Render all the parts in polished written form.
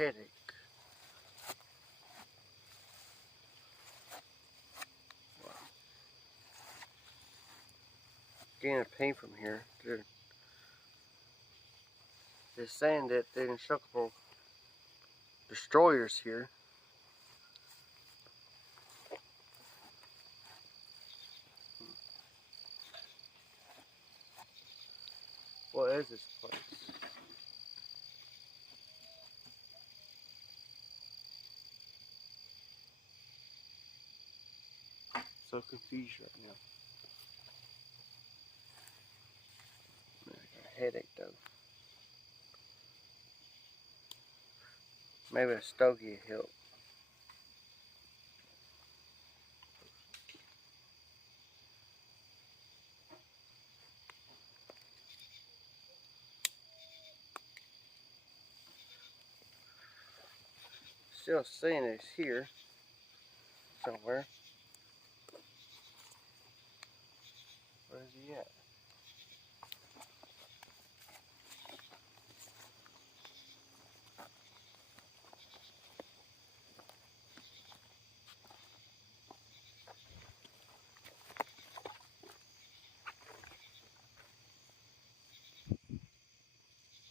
headache. Wow. Getting a pain from here. They're saying that the indestructible destroyers here. What is this place? So confused right now. Man, I got a headache though. Maybe a stogie will help. Still seeing it's here somewhere. Where is he at?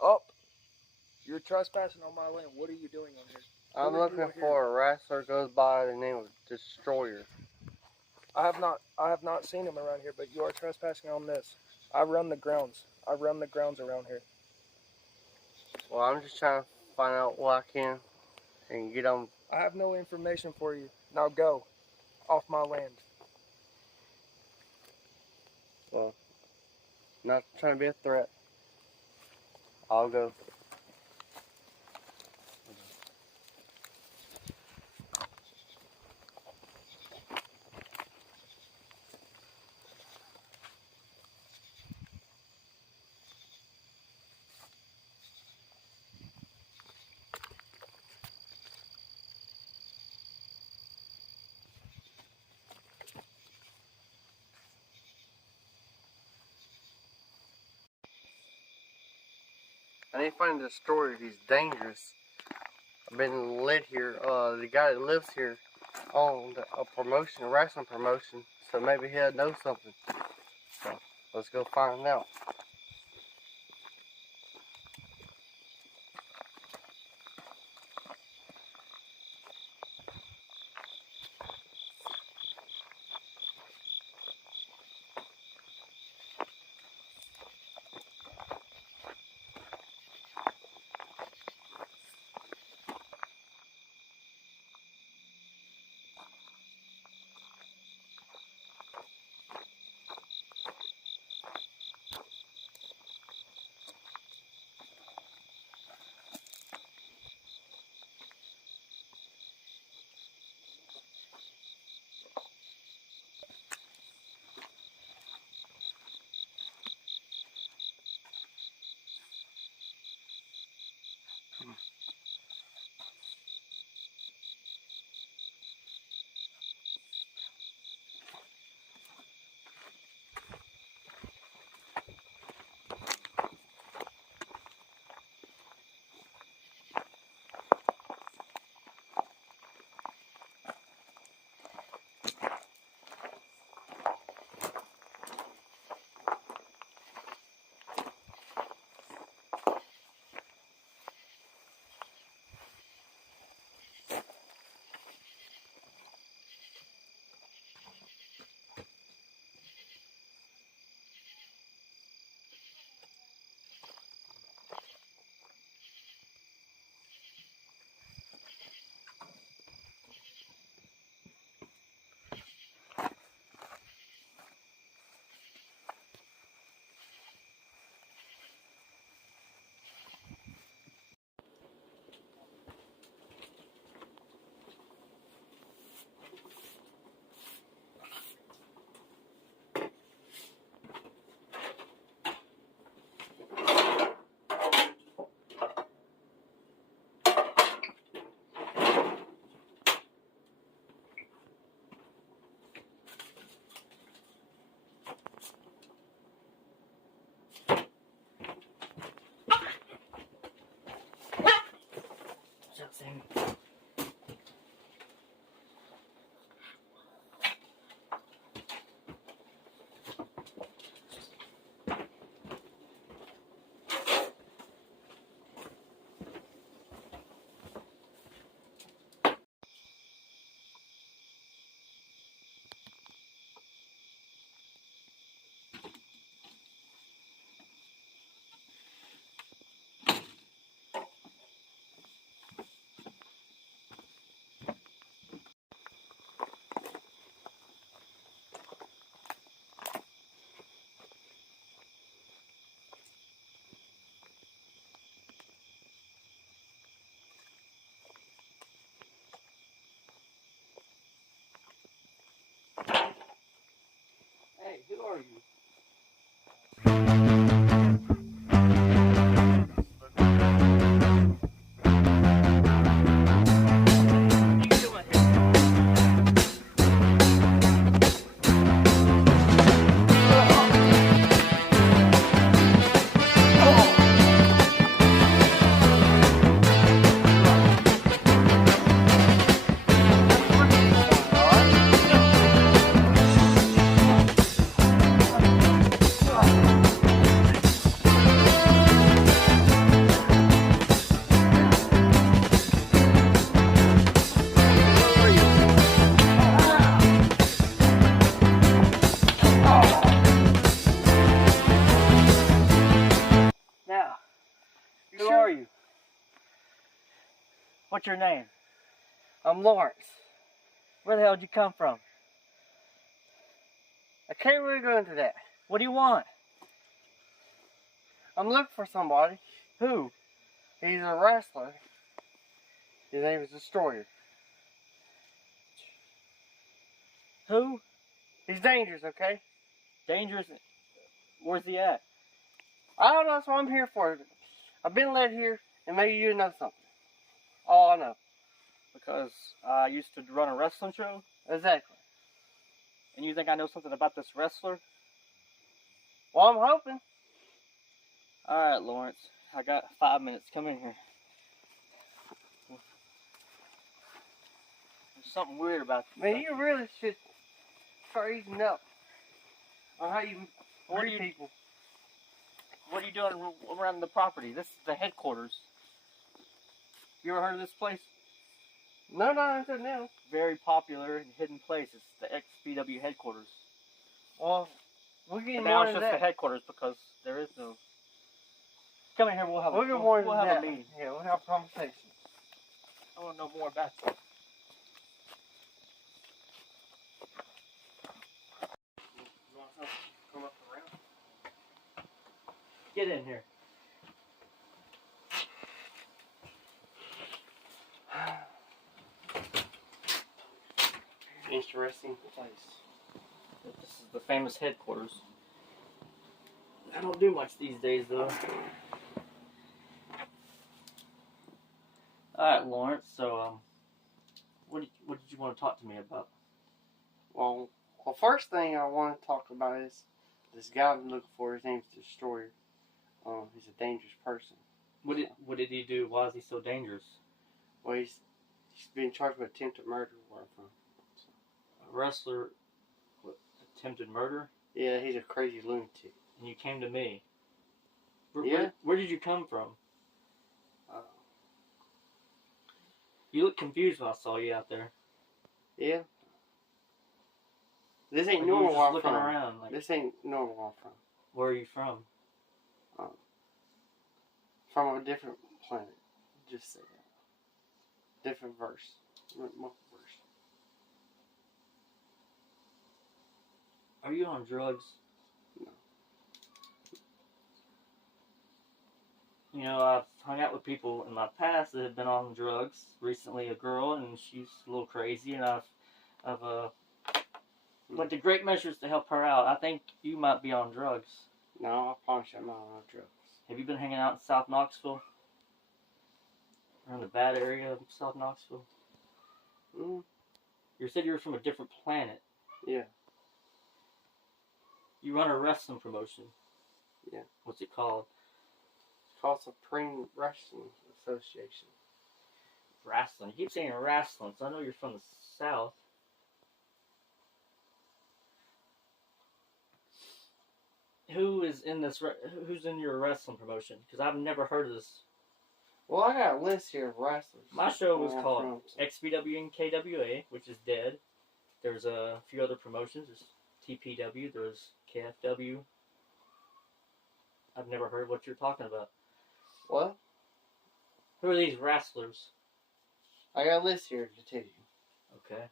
Oh, you're trespassing on my land. What are you doing on here? I'm looking for a wrestler goes by the name of Destroyer. I have not seen him around here, but you are trespassing on this. I run the grounds. I run the grounds around here. Well, I'm just trying to find out what I can and get on. I have no information for you. Now go off my land. Well, not trying to be a threat. I'll go. I need to find the destroyer. He's dangerous. I've been led here. The guy that lives here on a promotion, a wrestling promotion, so maybe he'll know something. So let's go find out. Who are you? Now, who are you? What's your name? I'm Lawrence. Where the hell did you come from? I can't really go into that. What do you want? I'm looking for somebody. Who? He's a wrestler. His name is Destroyer. Who? He's dangerous, okay? Dangerous? Where's he at? I don't know, that's what I'm here for. I've been led here, and maybe you know something. All I know. Because I used to run a wrestling show, Exactly. and you think I know something about this wrestler? Well, I'm hoping. Alright, Lawrence. I got 5 minutes. Come in here. There's something weird about you. Man, you really should start eating up on how you What treat do you- people. What are you doing around the property? This is the headquarters. You ever heard of this place? No, until now. Very popular and hidden place. It's the XBW Headquarters. Well, we'll get And more now it's into just the that. headquarters because there is no... Come in here, we'll have We'll get more into we'll have that. a meeting. Yeah, we'll have a conversation. I want to know more about you. You want something to come up around? Get in here. Interesting place. This is the famous headquarters. I don't do much these days, though. Alright, Lawrence, so, what did you want to talk to me about? Well, first thing I want to talk about is this guy I'm looking for. His name's Destroyer. He's a dangerous person. What did he do? Why is he so dangerous? Well, he's been charged with attempted murder where I'm from. A wrestler, what, attempted murder? Yeah, he's a crazy lunatic. And you came to me. Yeah. Where did you come from? Uh, You look confused when I saw you out there. yeah. This ain't Like you were normal just where I'm looking from. around. Like, This ain't normal where I'm from. where are you from? From a different planet. Just say that. Different verse. Multiple verse. Are you on drugs? No. You know, I've hung out with people in my past that have been on drugs. Recently, a girl, and she's a little crazy, and I've went to great measures to help her out. I think you might be on drugs. No, I promise you I'm not on drugs. Have you been hanging out in South Knoxville? Or in the bad area of South Knoxville? Mm, You said you were from a different planet. yeah. You run a wrestling promotion. Yeah. What's it called? It's called Supreme Wrestling Association. Wrestling. You keep saying wrestling, so I know you're from the South. Who's in your wrestling promotion? Because I've never heard of this. Well, I got a list here of wrestlers. My show was where I'm called from. XBW and KWA, which is dead. There's a few other promotions. There's TPW. There's KFW. I've never heard what you're talking about. What? Who are these wrestlers? I got a list here to tell you. Okay.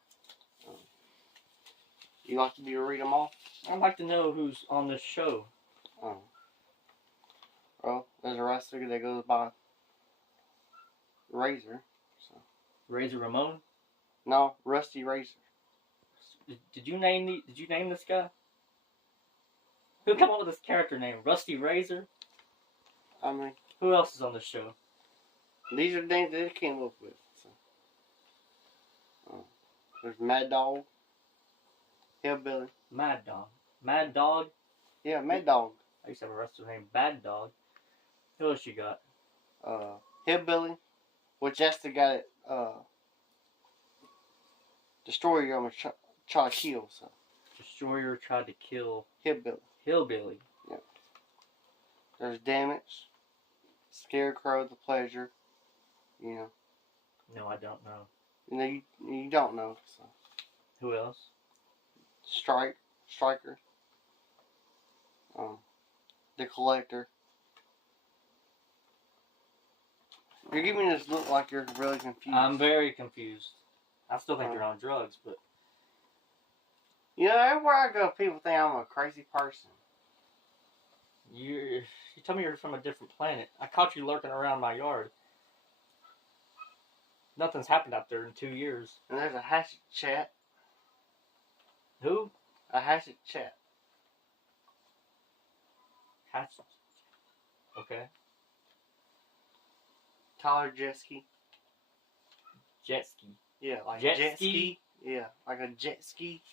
You like me to read them off? I'd like to know who's on this show. Oh. Well, there's a wrestler that goes by Razor. So. Razor Ramon? No, Rusty Razor. Did you name this guy? Who come up with this character name? Rusty Razor? I mean, Who else is on this show? these are names that they came up with. So. There's Mad Dog. Hillbilly. Mad Dog. Mad Dog? Yeah, Mad Dog. I used to have a wrestler named Bad Dog. Who else you got? Hillbilly, which that's the guy that Destroyer almost tried to kill. So. Destroyer tried to kill Hillbilly. Hillbilly. Yeah. There's Damage. Scarecrow, the Pleasure. You know. No, I don't know. You know, you don't know. So. Who else? Striker. The Collector. You're giving me this look like you're really confused. I'm very confused. I still think you're on drugs, but... You know, everywhere I go, people think I'm a crazy person. You told me you're from a different planet. I caught you lurking around my yard. Nothing's happened out there in 2 years. And there's a hatchet chat. Who? A hatchet chat. Hatchet. Okay. Tyler jet ski. Jet ski. Yeah, like jet jet ski? ski. Yeah, like a jet ski.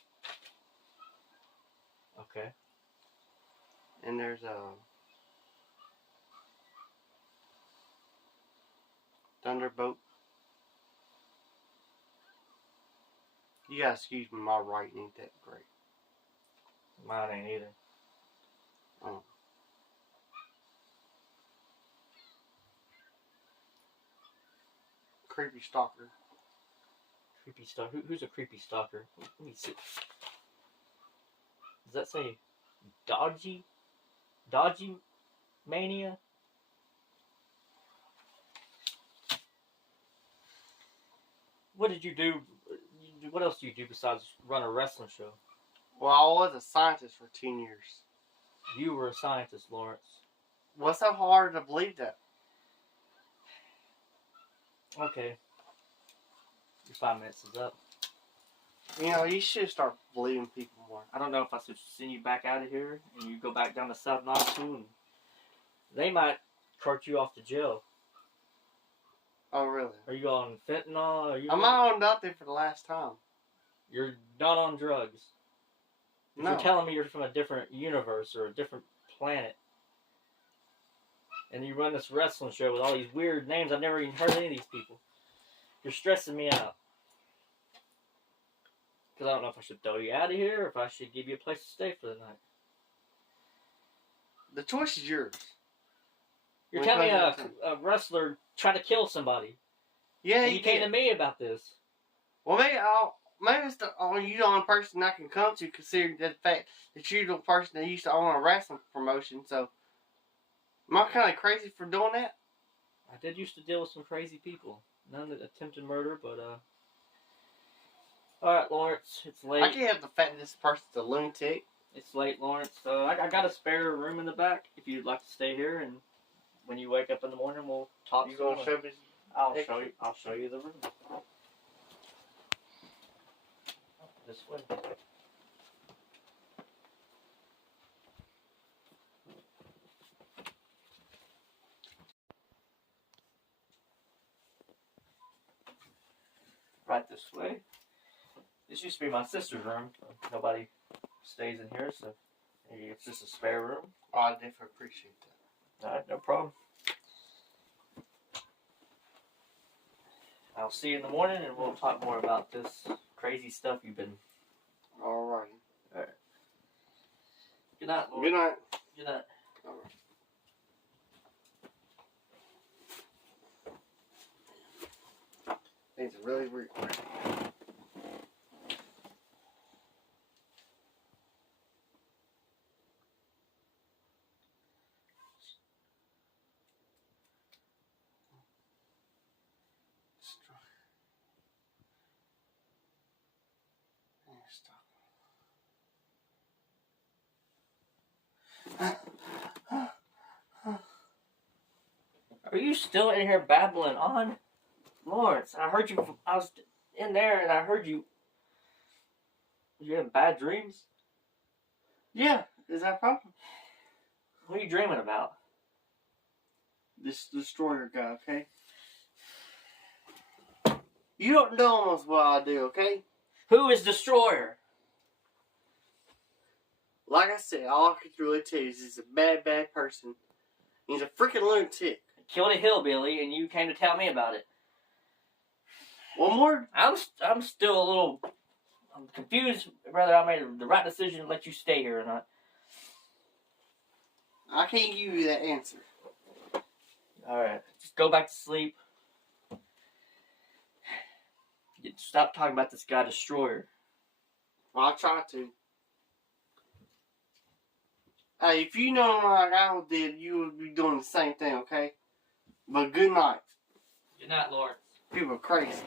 Okay. And there's Thunderbolt. You gotta excuse me, my writing ain't that great. Mine ain't either. Creepy Stalker. Creepy stalker. Who's a creepy stalker? Let me see. Does that say Dodgy? Dodgy Mania? What did you do? What else do you do besides run a wrestling show? Well, I was a scientist for 10 years. You were a scientist, Lawrence. What's so hard to believe that? Okay. Your 5 minutes is up. You know, you should start believing people more. I don't know if I should send you back out of here and you go back down to South Knoxville and they might cart you off to jail. Oh, really? Are you on fentanyl? Are you I'm not on nothing for the last time. You're not on drugs. No. You're telling me you're from a different universe or a different planet. And you run this wrestling show with all these weird names. I've never even heard of any of these people. You're stressing me out. Because I don't know if I should throw you out of here or if I should give you a place to stay for the night. The choice is yours. You're telling me a wrestler tried to kill somebody. Yeah, and you came to me about this. Well, maybe it's you the only person I can come to, considering the fact that you're the person that used to own a wrestling promotion. So, am I kind of crazy for doing that? I did used to deal with some crazy people. None that attempted murder, but Alright, Lawrence, it's late. I can't have the fact that this person's a lunatic. It's late, Lawrence. I got a spare room in the back if you'd like to stay here, and when you wake up in the morning, we'll talk. You gonna show me? I'll show you the room. This way. Right this way. This used to be my sister's room. Nobody stays in here, so it's just a spare room. Oh, I definitely appreciate that. Alright, no problem. I'll see you in the morning and we'll talk more about this crazy stuff you've been... Alright. Alright. Good night, Lord. Good night. Good night. Alright. Things are really weird. Are you still in here babbling on? Lawrence, I heard you. I was in there and I heard you. You having bad dreams? Yeah, Is that a problem? What are you dreaming about? This destroyer guy, okay? You don't know almost what I do, okay? Who is Destroyer? Like I said, all I can really tell you is he's a bad, bad person. He's a freaking lunatic. Killed a hillbilly, and you came to tell me about it. One more? I'm still a little confused whether I made the right decision to let you stay here or not. I can't give you that answer. Alright, just go back to sleep. Stop talking about this guy Destroyer. Well, I'll try to. Hey, if you know like I did, you would be doing the same thing, okay? But good night. Good night, Lawrence. People are crazy.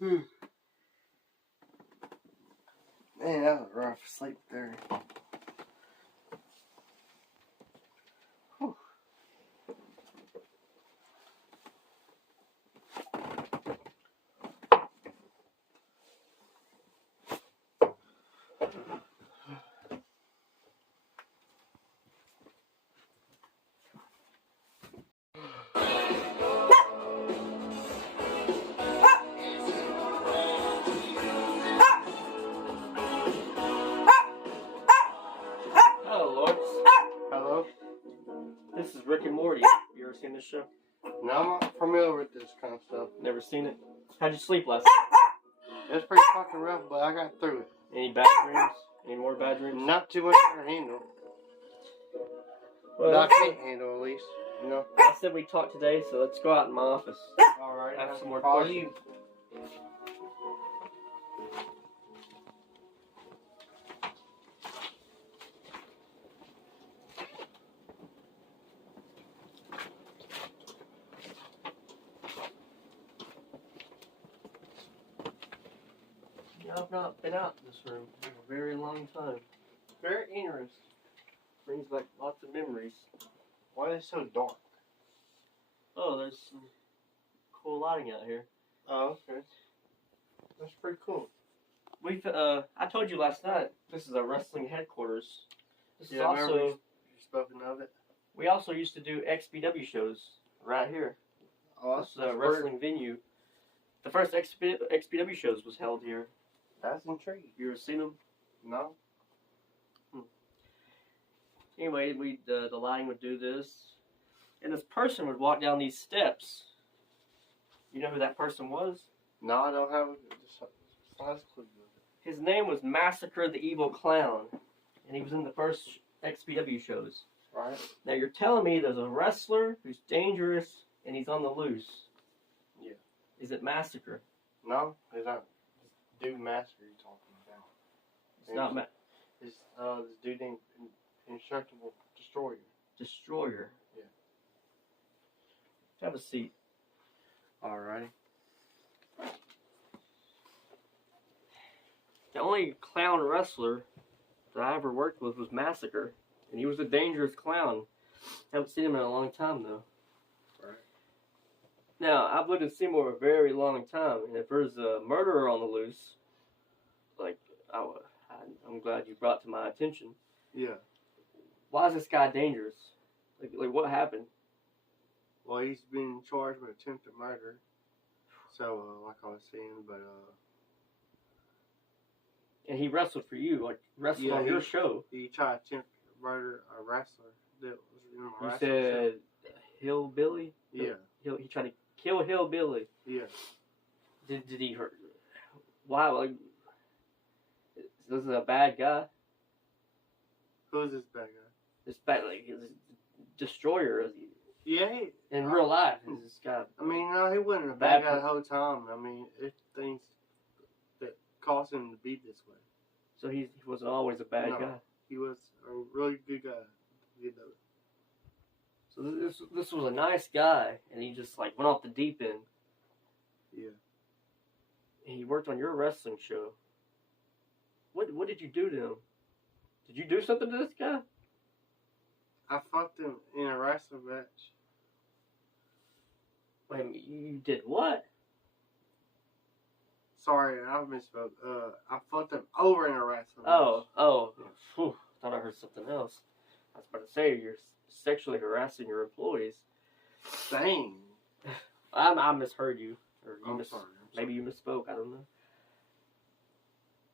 Man, that was rough sleep there. Whew. This is Rick and Morty. You ever seen this show? No, I'm not familiar with this kind of stuff. Never seen it? How'd you sleep last night? It was pretty fucking rough, but I got through it. Any bad dreams? Any more bad dreams? Not too much to handle. Well, that I can't handle, at least. You know? I said we talked today, so let's go out in my office. Alright. Have some more Call questions. you. I've not been out in this room in a very long time. Very interesting. Brings back lots of memories. Why is it so dark? Oh, there's some cool lighting out here. Oh, okay. That's pretty cool. We've, I told you last night, this is our wrestling headquarters. This is I remember also, you spoken of it. we also used to do XBW shows right here. Oh, This is a wrestling venue. The first XBW shows was held here. That's intriguing. You ever seen them? No? Anyway, the lighting would do this, and this person would walk down these steps. You know who that person was? No, I don't have the slightest clue. His name was Massacre the Evil Clown, and he was in the first XBW shows. Right. Now you're telling me there's a wrestler who's dangerous and he's on the loose. Yeah. Is it Massacre? No, it's not. Dude Master you're talking about. It's not It's this dude named Indestructible Destroyer. Destroyer. Yeah. Have a seat. Alright. The only clown wrestler that I ever worked with was Massacre, and he was a dangerous clown. Haven't seen him in a long time though. Right. Now I've lived in Seymour a very long time, and if there's a murderer on the loose, like I'm glad you brought to my attention. Yeah. Why is this guy dangerous? Like what happened? Well, he's been charged with attempted murder. So, like I was saying, but And he wrestled for you, like wrestled on your show. He tried to attempt to murder a wrestler that was in my You wrestling said Hillbilly? show. Yeah. He tried to kill Hillbilly. Yeah. Did he hurt? Why? Like, this is a bad guy. Who's this bad guy? This bad, like, he's a destroyer. Yeah. In real life, he's this guy. I mean, no, he wasn't a bad guy the whole time. I mean, it's things that caused him to be this way. So he wasn't always a bad guy. He was a really good guy. You know. So this was a nice guy, and he just like went off the deep end. Yeah. And he worked on your wrestling show. What did you do to him? Did you do something to this guy? I fucked him in a wrestling match. Wait a minute, you did what? Sorry, I misspoke. I fucked him over in a wrestling match. Whew, thought I heard something else. I was about to say you're sexually harassing your employees. Dang. I misheard you, or I'm sorry. Maybe you misspoke. I don't know.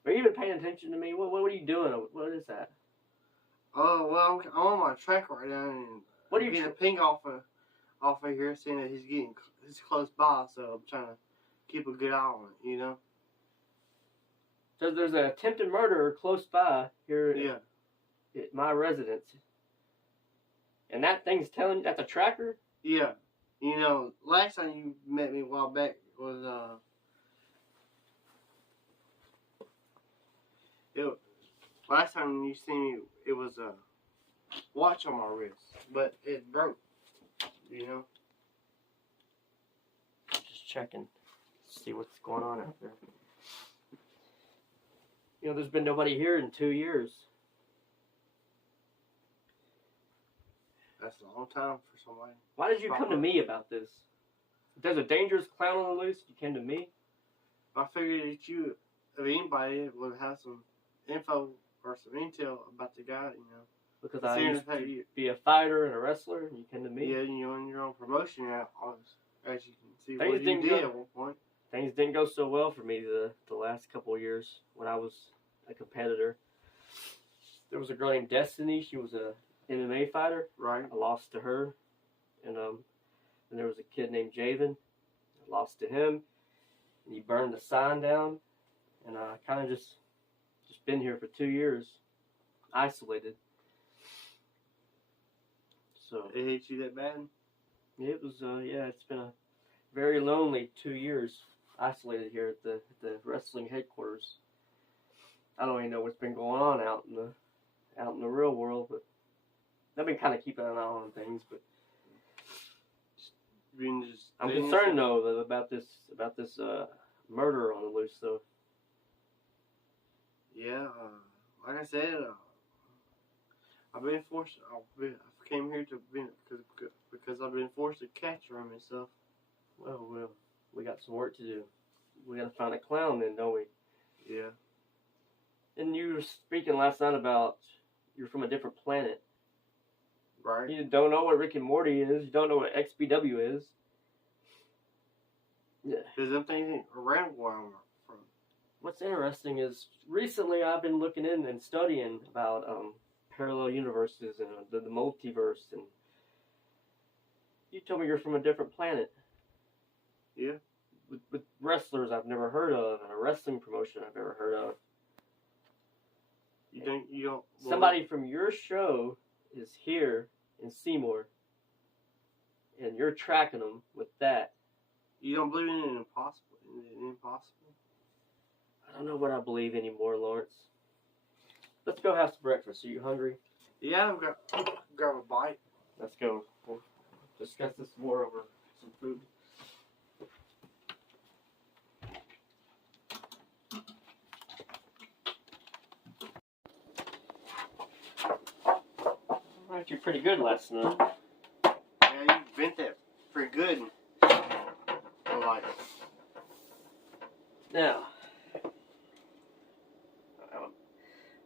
Are you even paying attention to me? What are you doing? What is that? Oh well, I'm on my track right now, and What are you getting a ping off of here, seeing that he's close by, so I'm trying to keep a good eye on it, you know. There's an attempted murder close by here. Yeah. At my residence, and that thing's telling you that's a tracker. Yeah. You know, last time you met me a while back was last time you seen me, it was a watch on my wrist, but it broke. You know. Just checking, see what's going on out there. You know, there's been nobody here in 2 years. That's a long time for somebody. Why did you come to me about this? If there's a dangerous clown on the loose, you came to me? I figured that you, if anybody, would have some info or some intel about the guy, you know. Because I used to be a fighter and a wrestler, and you came to me? Yeah, and you're on your own promotion now, as you can see Things what you did at one point. Things didn't go so well for me the last couple of years when I was a competitor. There was a girl named Destiny. She was a MMA fighter. Right. I lost to her. And there was a kid named Javen. I lost to him. And he burned the sign down. And I kind of just been here for 2 years, isolated. So It hit you that bad? it was it's been a very lonely 2 years isolated here at the wrestling headquarters. I don't even know what's been going on out in the real world, but I've been kind of keeping an eye on things. But I'm concerned though about this murder on the loose though. Yeah, like I said, I've been forced. I came here because I've been forced to catch him and stuff. Well, we got some work to do. We got to find a clown then, don't we? Yeah. And you were speaking last night about you're from a different planet. Right. You don't know what Rick and Morty is. You don't know what XBW is. Yeah. Because them things ain't around where I'm from. What's interesting is recently I've been looking in and studying about parallel universes and the multiverse. And you told me you're from a different planet. Yeah. With wrestlers I've never heard of and a wrestling promotion I've never heard of. You think you don't? Well, somebody from your show is here in Seymour, and you're tracking them with that. You don't believe in the impossible? In the impossible? I don't know what I believe anymore, Lawrence. Let's go have some breakfast. Are you hungry? Yeah, I've got grab a bite. Let's go. We'll discuss this more over some food. You're pretty good last night. Yeah, you bent that pretty good. I like it. Now,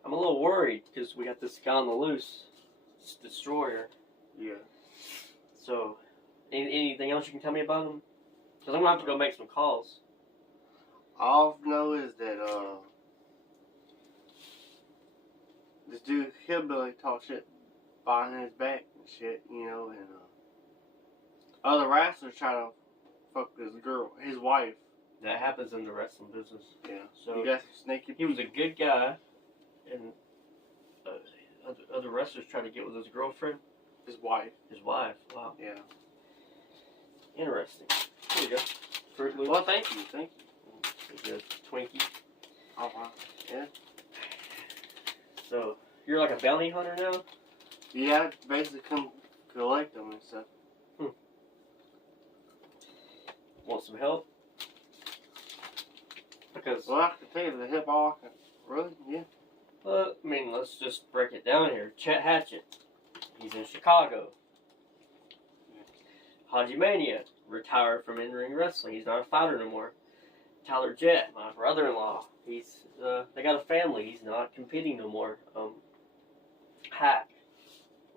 I'm a little worried because we got this guy on the loose, this destroyer. Yeah. So, Anything else you can tell me about him? Because I'm going to have to go make some calls. All I know is that, this dude, Hillbilly, talk shit behind his back and shit, you know, and, other wrestlers try to fuck his girl, his wife. That happens in the wrestling business. Yeah. So you got sneaky. He was a good guy, and other wrestlers try to get with his girlfriend. His wife. His wife. Wow. Yeah. Interesting. Here you go. Fruit Loops. Well, thank you. Thank you. There's a Twinkie. Yeah. So you're like a bounty hunter now? Yeah, I basically come collect them and stuff. Want some help? Because well, I can tell you the hip all I can. Really? Yeah. I mean, let's just break it down here. Chet Hatchet, he's in Chicago. Haji Mania, retired from in-ring wrestling. He's not a fighter no more. Tyler Jett, my brother-in-law, he's they got a family. He's not competing no more. Hack,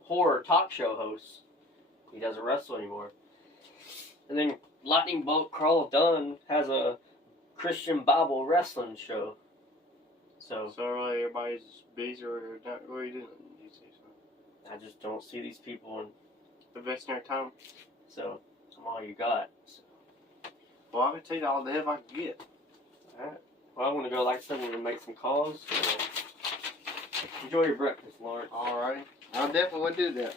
horror talk show host. He doesn't wrestle anymore. And then Lightning Bolt Carl Dunn has a Christian Bible wrestling show. So really everybody's busy or not really doing it, you see, so. I just don't see these people, and investing their time. So I'm all you got. So. Well, I can tell you all the help I can get. Alright. Well, I'm going to go, like I said, I'm going to make some calls. So enjoy your breakfast, Lawrence. Alright. I definitely would do that.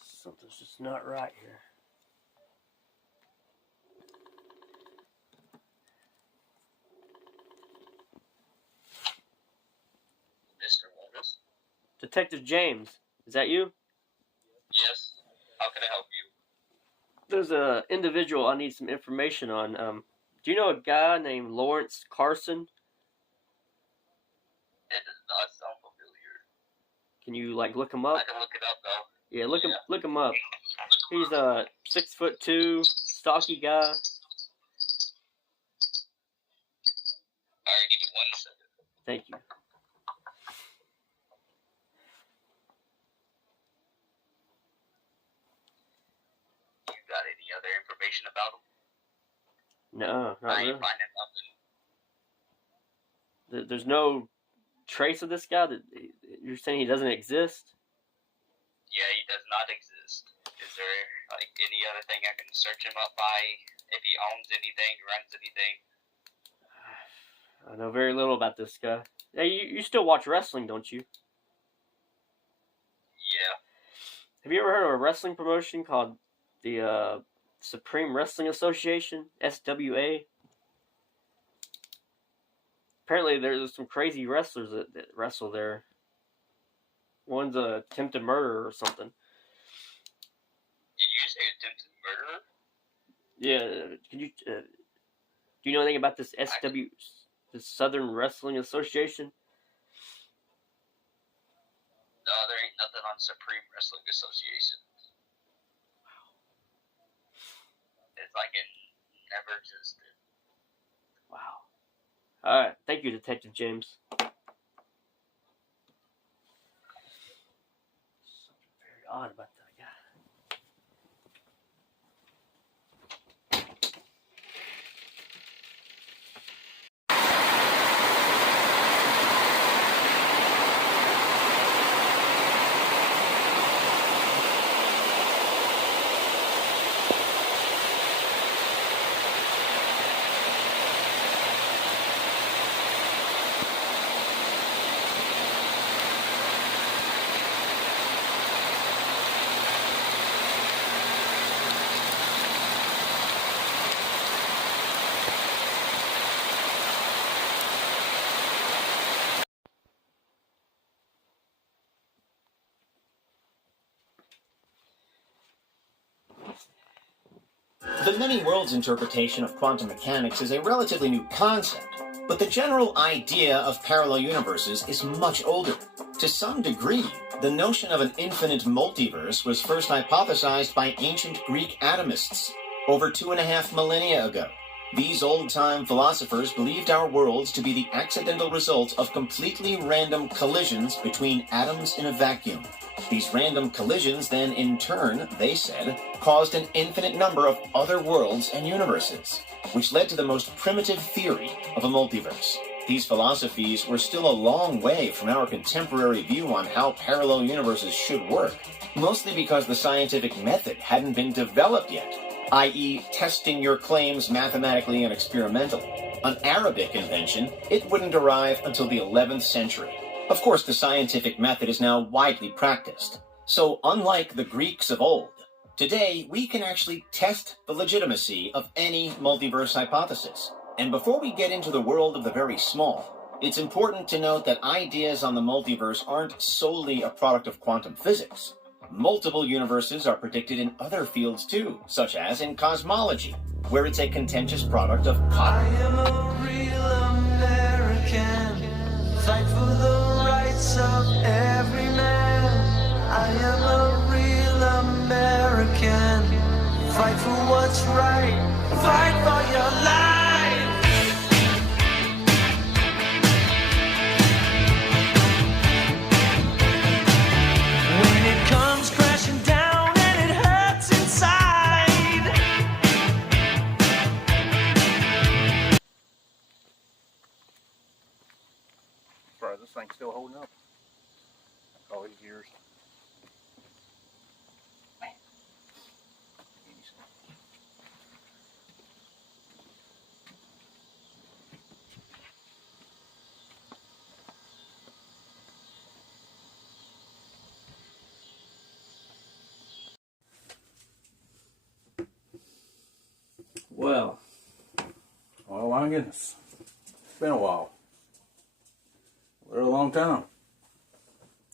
Something's just not right here. Mr. Lonas? Detective James, is that you? Yes. How can I help you? There's a individual I need some information on. Do you know a guy named Lawrence Carson? It does not sound familiar. Can you look him up? I can look it up though. Yeah, look him up. He's a 6'2", stocky guy. Alright, give me 1 second. Thank you. You got any other information about him? No, not I ain't really. finding nothing. There's no trace of this guy. That you're saying he doesn't exist? Yeah, he does not exist. Is there any other thing I can search him up by? If he owns anything, runs anything? I know very little about this guy. Hey, you still watch wrestling, don't you? Yeah. Have you ever heard of a wrestling promotion called the Supreme Wrestling Association, SWA? Apparently there's some crazy wrestlers that wrestle there. One's a attempted murder or something. Did you say attempted murderer? Yeah, can you do you know anything about this the Southern Wrestling Association? No, there ain't nothing on Supreme Wrestling Association. Wow. It's like it never existed. Wow. Alright, thank you, Detective James. Something very odd about that guy. The many worlds interpretation of quantum mechanics is a relatively new concept, but the general idea of parallel universes is much older. To some degree, the notion of an infinite multiverse was first hypothesized by ancient Greek atomists over 2.5 millennia ago. These old-time philosophers believed our worlds to be the accidental result of completely random collisions between atoms in a vacuum. These random collisions then, in turn, they said, caused an infinite number of other worlds and universes, which led to the most primitive theory of a multiverse. These philosophies were still a long way from our contemporary view on how parallel universes should work, mostly because the scientific method hadn't been developed yet, i.e. testing your claims mathematically and experimentally. An Arabic invention, it wouldn't arrive until the 11th century. Of course, the scientific method is now widely practiced. So unlike the Greeks of old, today we can actually test the legitimacy of any multiverse hypothesis. And before we get into the world of the very small, it's important to note that ideas on the multiverse aren't solely a product of quantum physics. Multiple universes are predicted in other fields too, such as in cosmology, where it's a contentious product of I am a real American, fight for the rights of every man. I am a real American, fight for what's right, fight for your life. When it comes crashing down and it hurts inside. Sorry, this thing's still holding up. All these years. Well, Oh my goodness. It's been a while. We're a long time.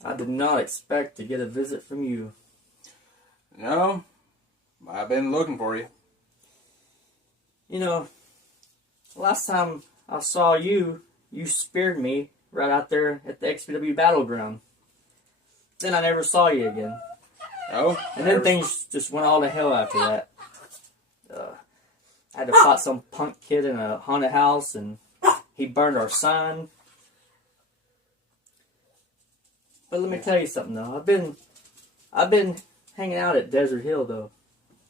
I did not expect to get a visit from you. No, I've been looking for you. You know, last time I saw you, you speared me right out there at the XBW Battleground. Then I never saw you again. Oh? And then things just went all to hell after that. I had to fight some punk kid in a haunted house, and he burned our sign. But let me tell you something, though. I've been hanging out at Desert Hill, though,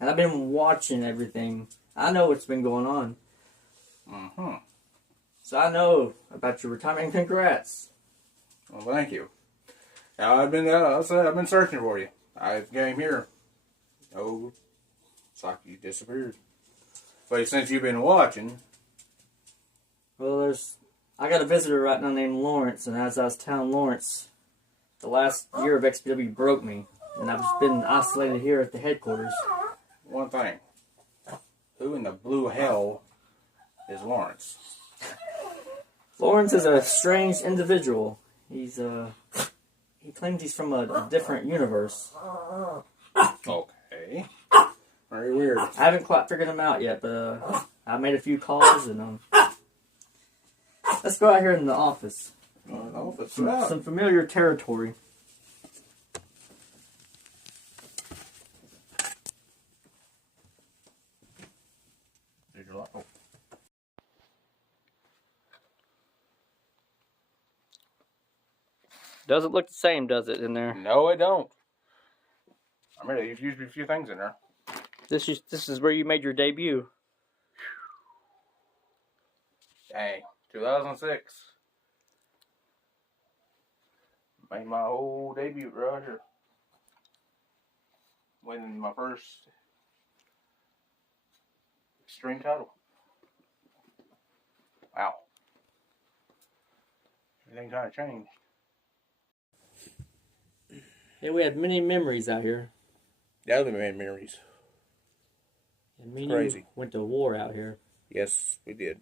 and I've been watching everything. I know what's been going on. Mm-hmm. So I know about your retirement. Congrats. Well, thank you. Now, I've been searching for you. I came here. Oh, it's like you disappeared. But since you've been watching, Well, I got a visitor right now named Lawrence, and as I was telling Lawrence, the last year of XBW broke me, and I've just been isolated here at the headquarters. one thing. Who in the blue hell is Lawrence? Lawrence is a strange individual. He claims he's from a different universe. Okay. Very weird. I haven't quite figured him out yet, but I made a few calls, and let's go out here in the office. Some familiar territory. Doesn't look the same, does it, in there? No, it don't. I mean, you've used a few things in there. This is where you made your debut. Dang, 2006. Made my whole debut right here. Winning my first extreme title. Wow. Everything kind of changed. Yeah, we had many memories out here. The other memories. And me and Crazy. you went to war out here. Yes, we did.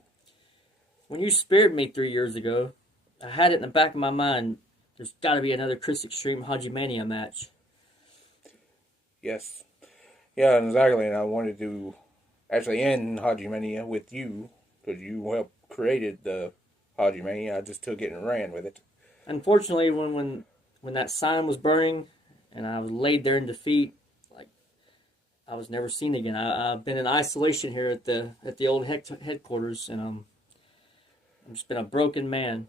When you speared me 3 years ago, I had it in the back of my mind, there's got to be another Chris Extreme Haji Mania match. Yes. Yeah, exactly. And I wanted to actually end Haji Mania with you, because you helped created the Haji Mania. I just took it and ran with it. Unfortunately, when that sign was burning and I was laid there in defeat, like I was never seen again. I've been in isolation here at the old headquarters, and I've just been a broken man.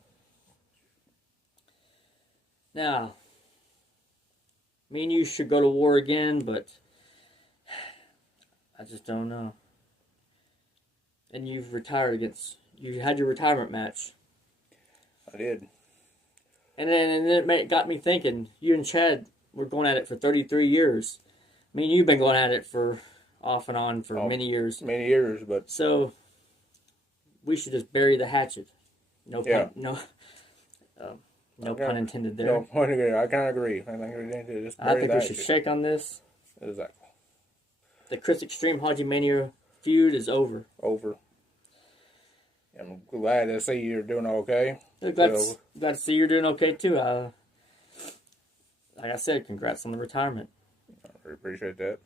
Now, me and you should go to war again, but I just don't know. And you had your retirement match. I did. And then it got me thinking, you and Chad were going at it for 33 years. Me and you've been going at it for off and on for many years. Many years, but... So, we should just bury the hatchet. No pun intended there. No pun intended. I kind of agree. I think we should shake on this. Exactly. The Chris Extreme Haji Mania feud is over. Over. I'm glad to see you're doing okay. Glad to see you're doing okay too. Like I said, congrats on the retirement. I really appreciate that.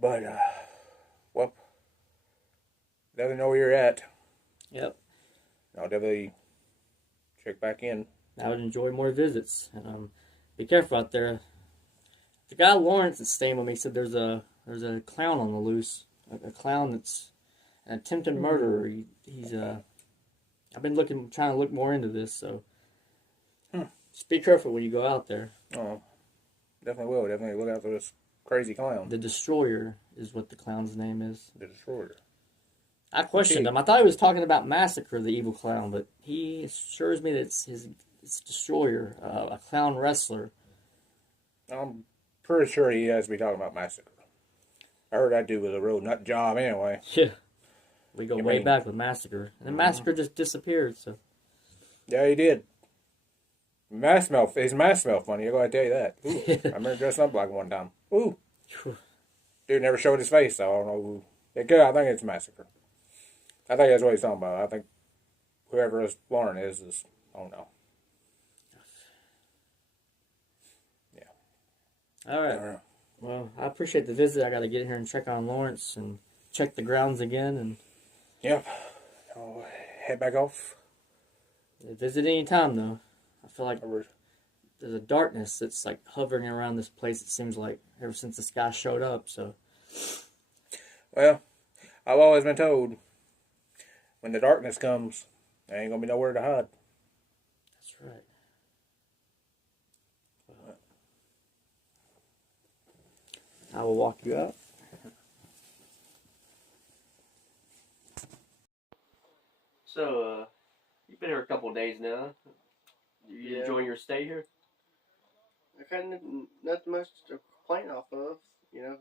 But, well, definitely know where you're at. Yep. I'll definitely check back in. I would enjoy more visits. And be careful out there. The guy Lawrence that's staying with me said there's a clown on the loose. A clown that's an attempted murderer. He's I've been trying to look more into this, so just be careful when you go out there. Oh, definitely will. Definitely look out for this crazy clown. The Destroyer is what the clown's name is. The Destroyer. I questioned him. I thought he was talking about Massacre, the evil clown, but he assures me that it's Destroyer, a clown wrestler. I'm pretty sure he has to be talking about Massacre. I heard that dude was a real nut job anyway. Yeah. We go way back with Massacre. And then Massacre just disappeared, so. Yeah, he did. His mask smelled funny, I'm going to tell you that. Ooh, I remember dressing up like one time. Ooh. Dude never showed his face, so I don't know who. I think it's Massacre. I think that's what he's talking about. I think whoever this Lauren is, I don't know. Yeah. All right. Well, I appreciate the visit. I got to get here and check on Lawrence and check the grounds again. And yep. I'll head back off. Visit any time, though. I feel like there's a darkness that's like hovering around this place, it seems like, ever since this guy showed up, so. Well, I've always been told, when the darkness comes, there ain't going to be nowhere to hide. That's right. Well, I will walk you out. So, you've been here a couple of days now. You enjoying your stay here? I kind of nothing much to complain off of. You know,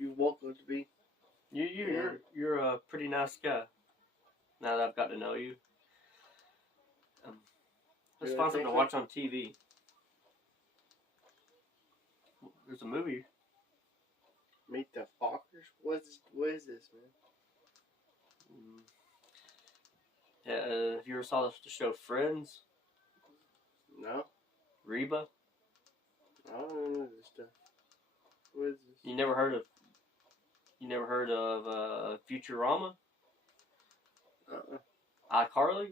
you're welcome to be. You're a pretty nice guy. Now that I've got to know you, let's find something to watch on TV. There's a movie. Meet the Fockers? What is this, man? Have you ever saw the show Friends? No. Reba? I don't know this stuff. What is this? You never heard of Futurama? iCarly?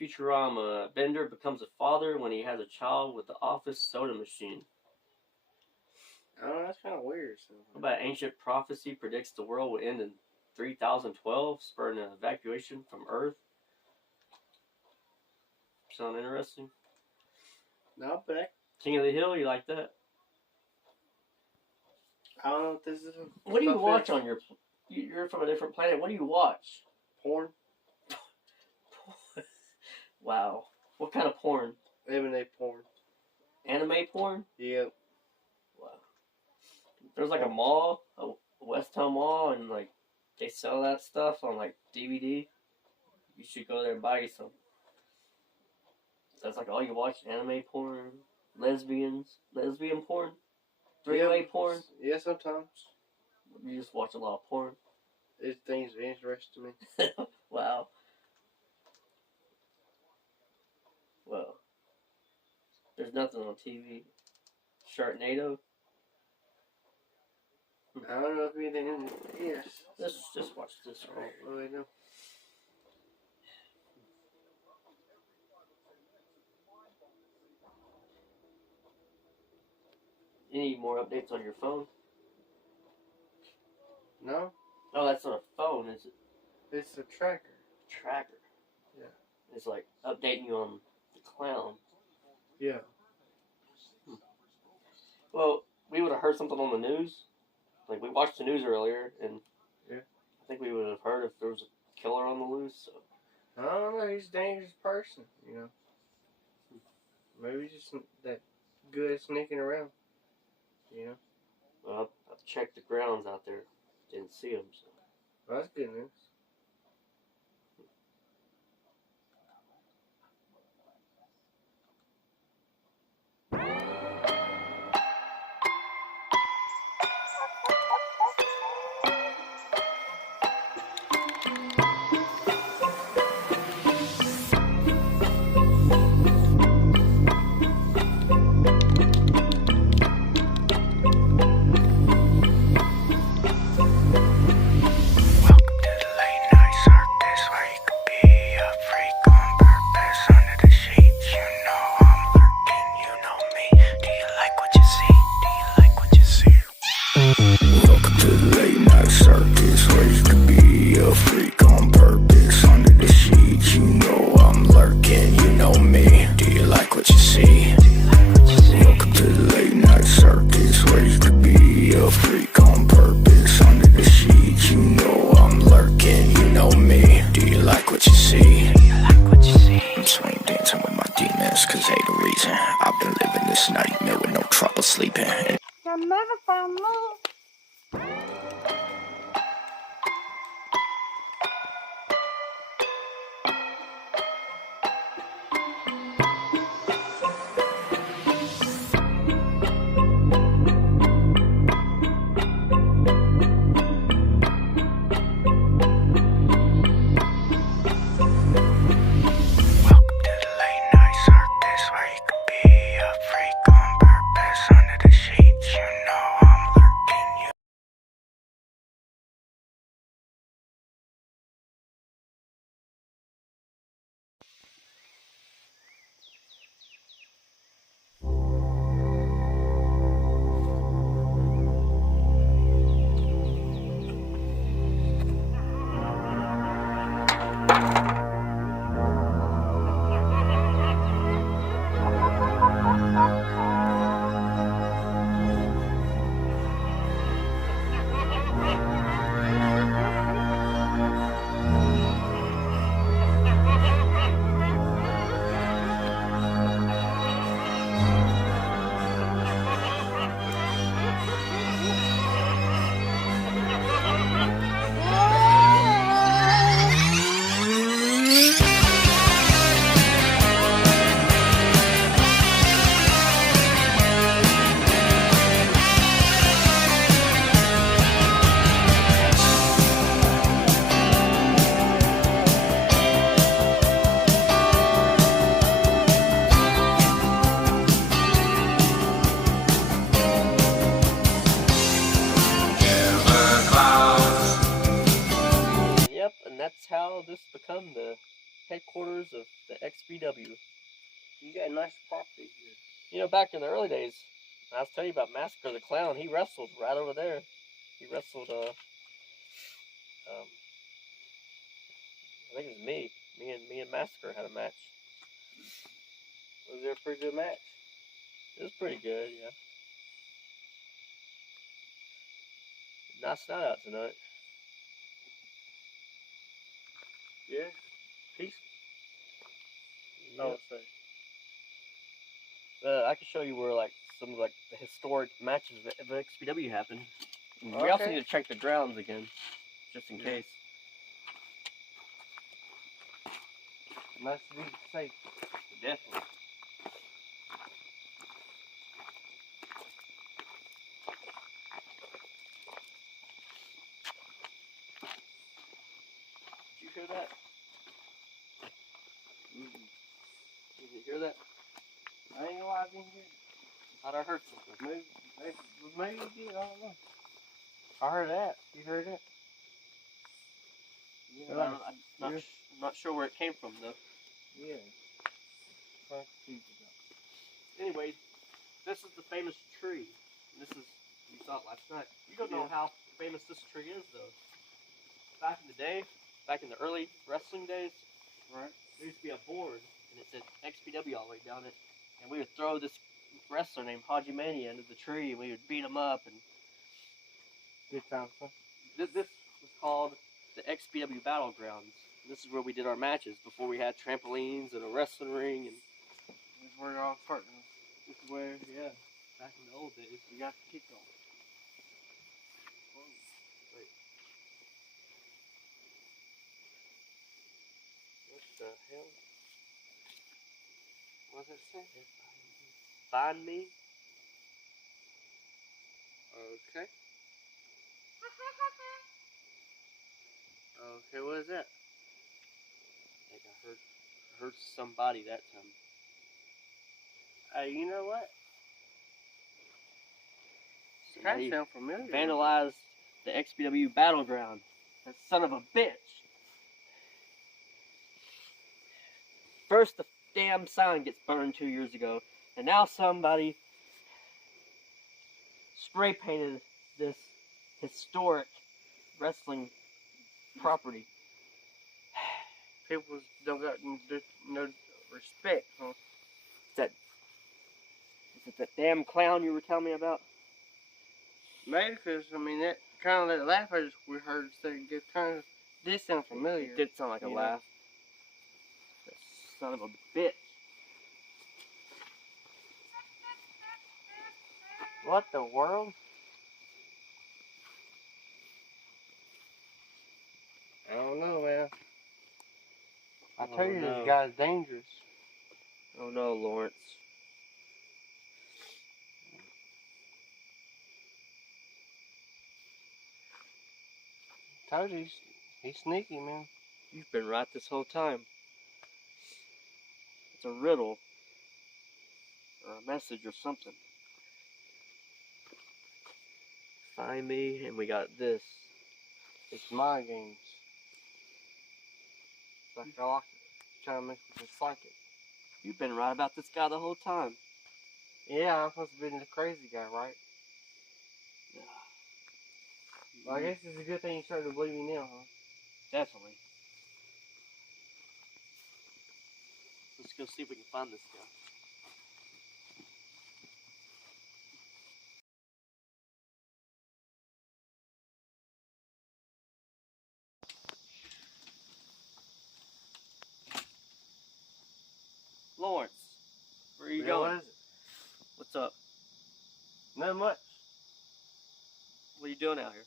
Futurama. Bender becomes a father when he has a child with the office soda machine. Oh, that's kind of weird. What about ancient prophecy predicts the world will end in 3012, spurring an evacuation from Earth? Sound interesting? No, but King of the Hill, you like that? I don't know what this is. What do you watch on your... You're from a different planet. What do you watch? Porn. Wow. What kind of porn? Anime porn. Anime porn? Yep. Wow. There's like a mall, a West Town Mall, and like they sell that stuff on like DVD. You should go there and buy you some. That's like all you watch: anime porn, lesbian porn, three-way porn. Yeah, sometimes. You just watch a lot of porn. These things are interesting to me. Wow. Well, there's nothing on TV. Sharknado. I don't know if anything. Yes. Just watch this. Right? Oh, I know. You need more updates on your phone? No, Oh, that's not a phone, is it? it's a tracker. Tracker. Yeah. It's like updating you on the clown. Yeah. Well, we would have heard something on the news. Like, we watched the news earlier, and Yeah. I think we would have heard if there was a killer on the loose. So. I don't know. He's a dangerous person, you know. Maybe he's just that good at sneaking around, you know. Well, I've checked the grounds out there. Didn't see him, so. Well, that's good news. That's how this become the headquarters of the XBW. You got a nice property here. You know, back in the early days, I was telling you about Massacre the Clown. He wrestled right over there. He wrestled, I think it was me. Me and Massacre had a match. Was there a pretty good match? It was pretty good, yeah. Nice night out tonight. Yeah. Peaceful. Yep. Oh, sorry. I can show you where like some of like the historic matches of XBW happened. We Okay. also need to check the grounds again, just in case. Nice to be safe. Definitely. Did you hear that? Did you hear that? I ain't gonna lie, I didn't hear it. Thought I heard something. Maybe you did, I don't know. I heard that. You heard it? Yeah, I'm not sure where it came from though. Yeah. Anyways, this is the famous tree. This is, you saw it last night. You don't know how famous this tree is, though. Back in the day, back in the early wrestling days, Right. there used to be a board, and it said XBW all the way down it. And we would throw this wrestler named Haji Mania into the tree, and we would beat him up. And Good time, huh? this was called the XBW Battlegrounds. This is where we did our matches before we had trampolines and a wrestling ring. And This is where you're all starting. this is where, yeah, back in the old days, You got the kick off. Wait. What the hell? What's it say? Find me. Okay. Okay, what is that? I think I heard somebody that time. Hey, you know what? Kind Somebody of sound familiar. vandalized the XBW Battleground. That son of a bitch. First, the damn sign gets burned 2 years ago, and now somebody spray painted this historic wrestling property. People don't got no respect, huh? Is it that damn clown you were telling me about? Maybe because, I mean, that kind of that laugh we heard get kind of, did sound familiar. It did sound like a Yeah. laugh. That son of a bitch. What the world? I don't know, man. I tell you, no. this guy's dangerous. Oh no, Lawrence. Told you, he's sneaky, man. You've been right this whole time. It's a riddle. Or a message or something. Find me, and we got this. It's my games. It's like I like it. Trying to make it just like it. You've been right about this guy the whole time. Yeah, I'm supposed to be the crazy guy, right? Well, I guess it's a good thing you started to believe me now, huh? Definitely. Let's go see if we can find this guy. Lawrence, where are you Yeah, going? what is it? What's up? Not much. What are you doing out here?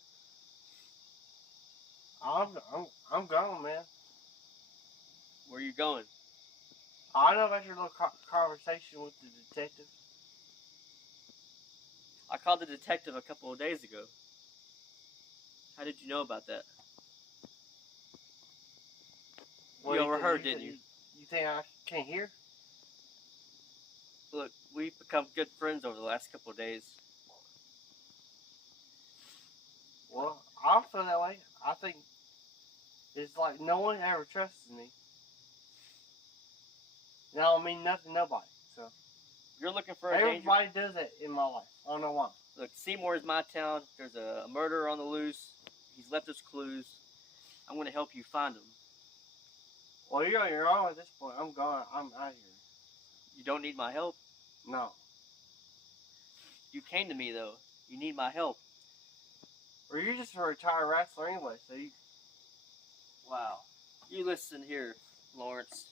I'm gone, man. Where are you going? I know about your little conversation with the detective. I called the detective a couple of days ago. How did you know about that? Well, You overheard, didn't you? You think I can't hear? Look, we've become good friends over the last couple of days. Well, I feel that way. I think it's like no one ever trusts me. And I don't mean nothing to nobody. So You're looking for a danger. everybody does that in my life. I don't know why. Look, Seymour is my town. There's a murderer on the loose. He's left us clues. I'm going to help you find him. Well, you're on your own at this point. I'm gone. I'm out of here. You don't need my help. No. You came to me, though. You need my help. Or you're just a retired wrestler anyway, so you... Wow. You listen here, Lawrence.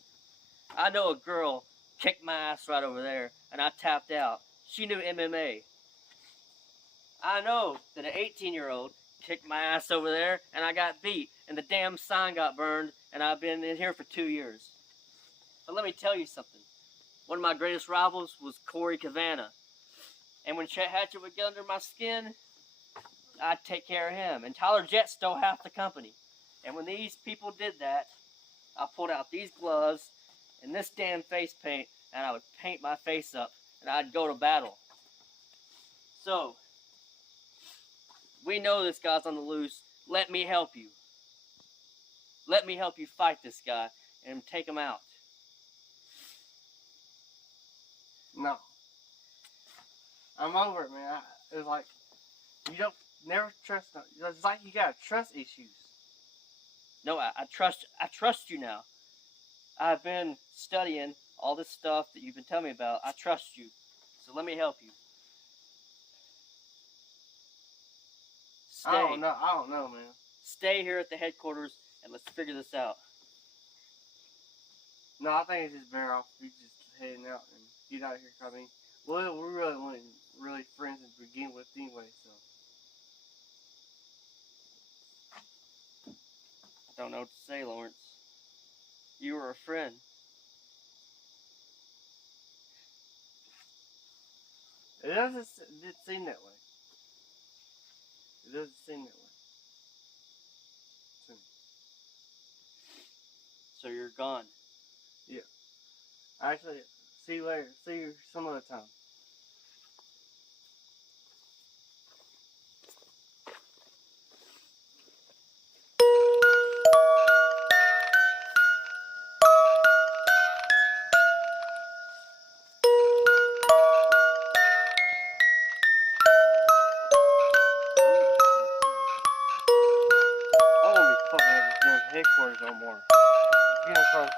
I know a girl kicked my ass right over there, and I tapped out. She knew MMA. I know that an 18-year-old kicked my ass over there, and I got beat, and the damn sign got burned, and I've been in here for 2 years. But let me tell you something. One of my greatest rivals was Corey Cavana. And when Chet Hatchet would get under my skin, I'd take care of him. And Tyler Jett stole half the company. And when these people did that, I pulled out these gloves and this damn face paint, and I would paint my face up, and I'd go to battle. So, we know this guy's on the loose. Let me help you. Let me help you fight this guy and take him out. No. I'm over it, man. It was like, you don't never trust. It's like you got trust issues. No, I trust you now. I've been studying all this stuff that you've been telling me about. I trust you. So let me help you. Stay. I don't know, man. Stay here at the headquarters and let's figure this out. No, I think it's just better off we just heading out and get out of here. I mean, well, we really weren't really friends to begin with anyway, so. I don't know what to say, Lawrence. You were a friend. It doesn't seem that way. It doesn't seem that way. So you're gone. Yeah. Actually, see you later. See you some other time. I won't be fucking with this damn headquarters no more. It's getting close to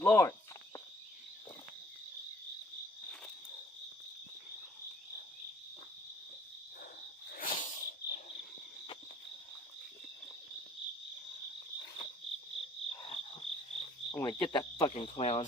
Lawrence. I'm gonna get that fucking clown.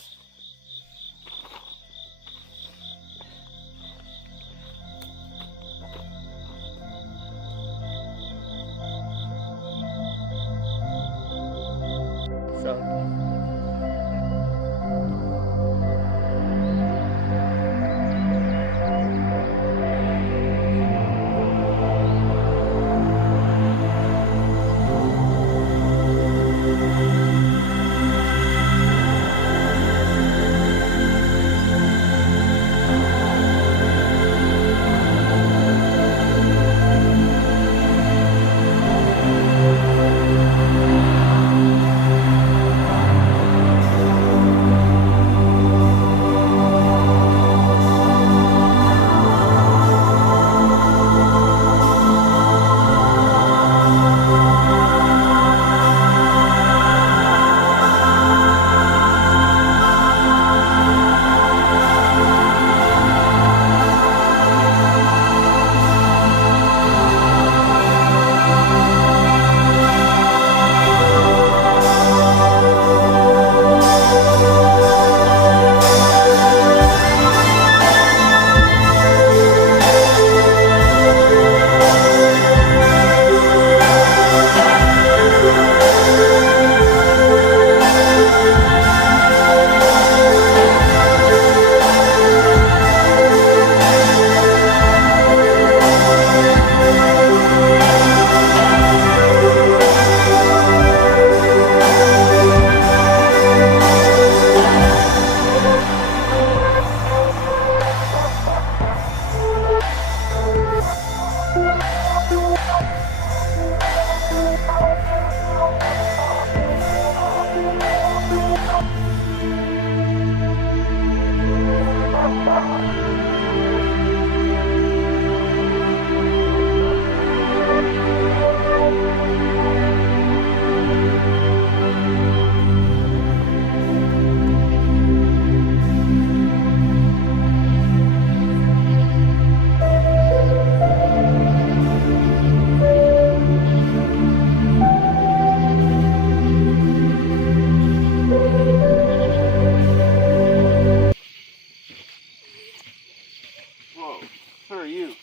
Who are you?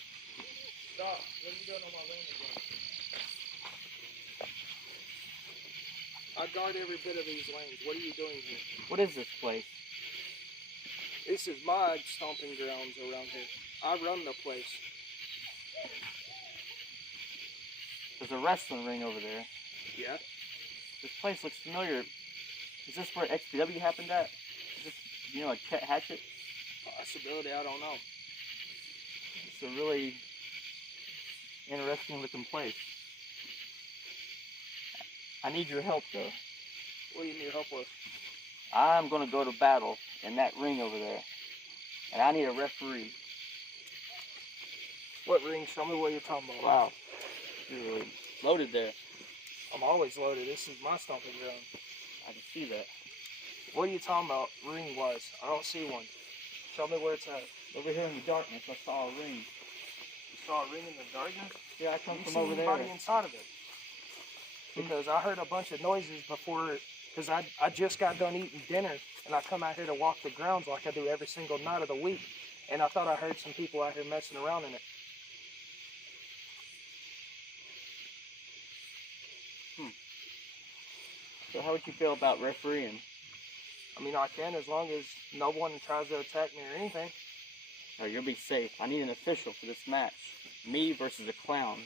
Stop. What are you doing on my land again? I guard every bit of these lanes. What are you doing here? What is this place? This is my stomping grounds around here. I run the place. There's a wrestling ring over there. Yeah? This place looks familiar. Is this where XBW happened at? Is this, you know, like Hatchet? Possibility, I don't know. It's a really interesting looking place. I need your help though. What do you need help with? I'm gonna go to battle in that ring over there. And I need a referee. What ring? Show me what you're talking about. Wow. You're really loaded there. I'm always loaded. This is my stomping ground. I can see that. What are you talking about ring-wise? I don't see one. Show me where it's at. Over here in the darkness, I saw a ring. You saw a ring in the darkness? Yeah, I come You from see over there. anybody inside of it? Because I heard a bunch of noises before, because I just got done eating dinner, and I come out here to walk the grounds like I do every single night of the week, and I thought I heard some people out here messing around in it. So how would you feel about refereeing? I mean, I can as long as no one tries to attack me or anything. Oh, you'll be safe. I need an official for this match. Me versus a clown.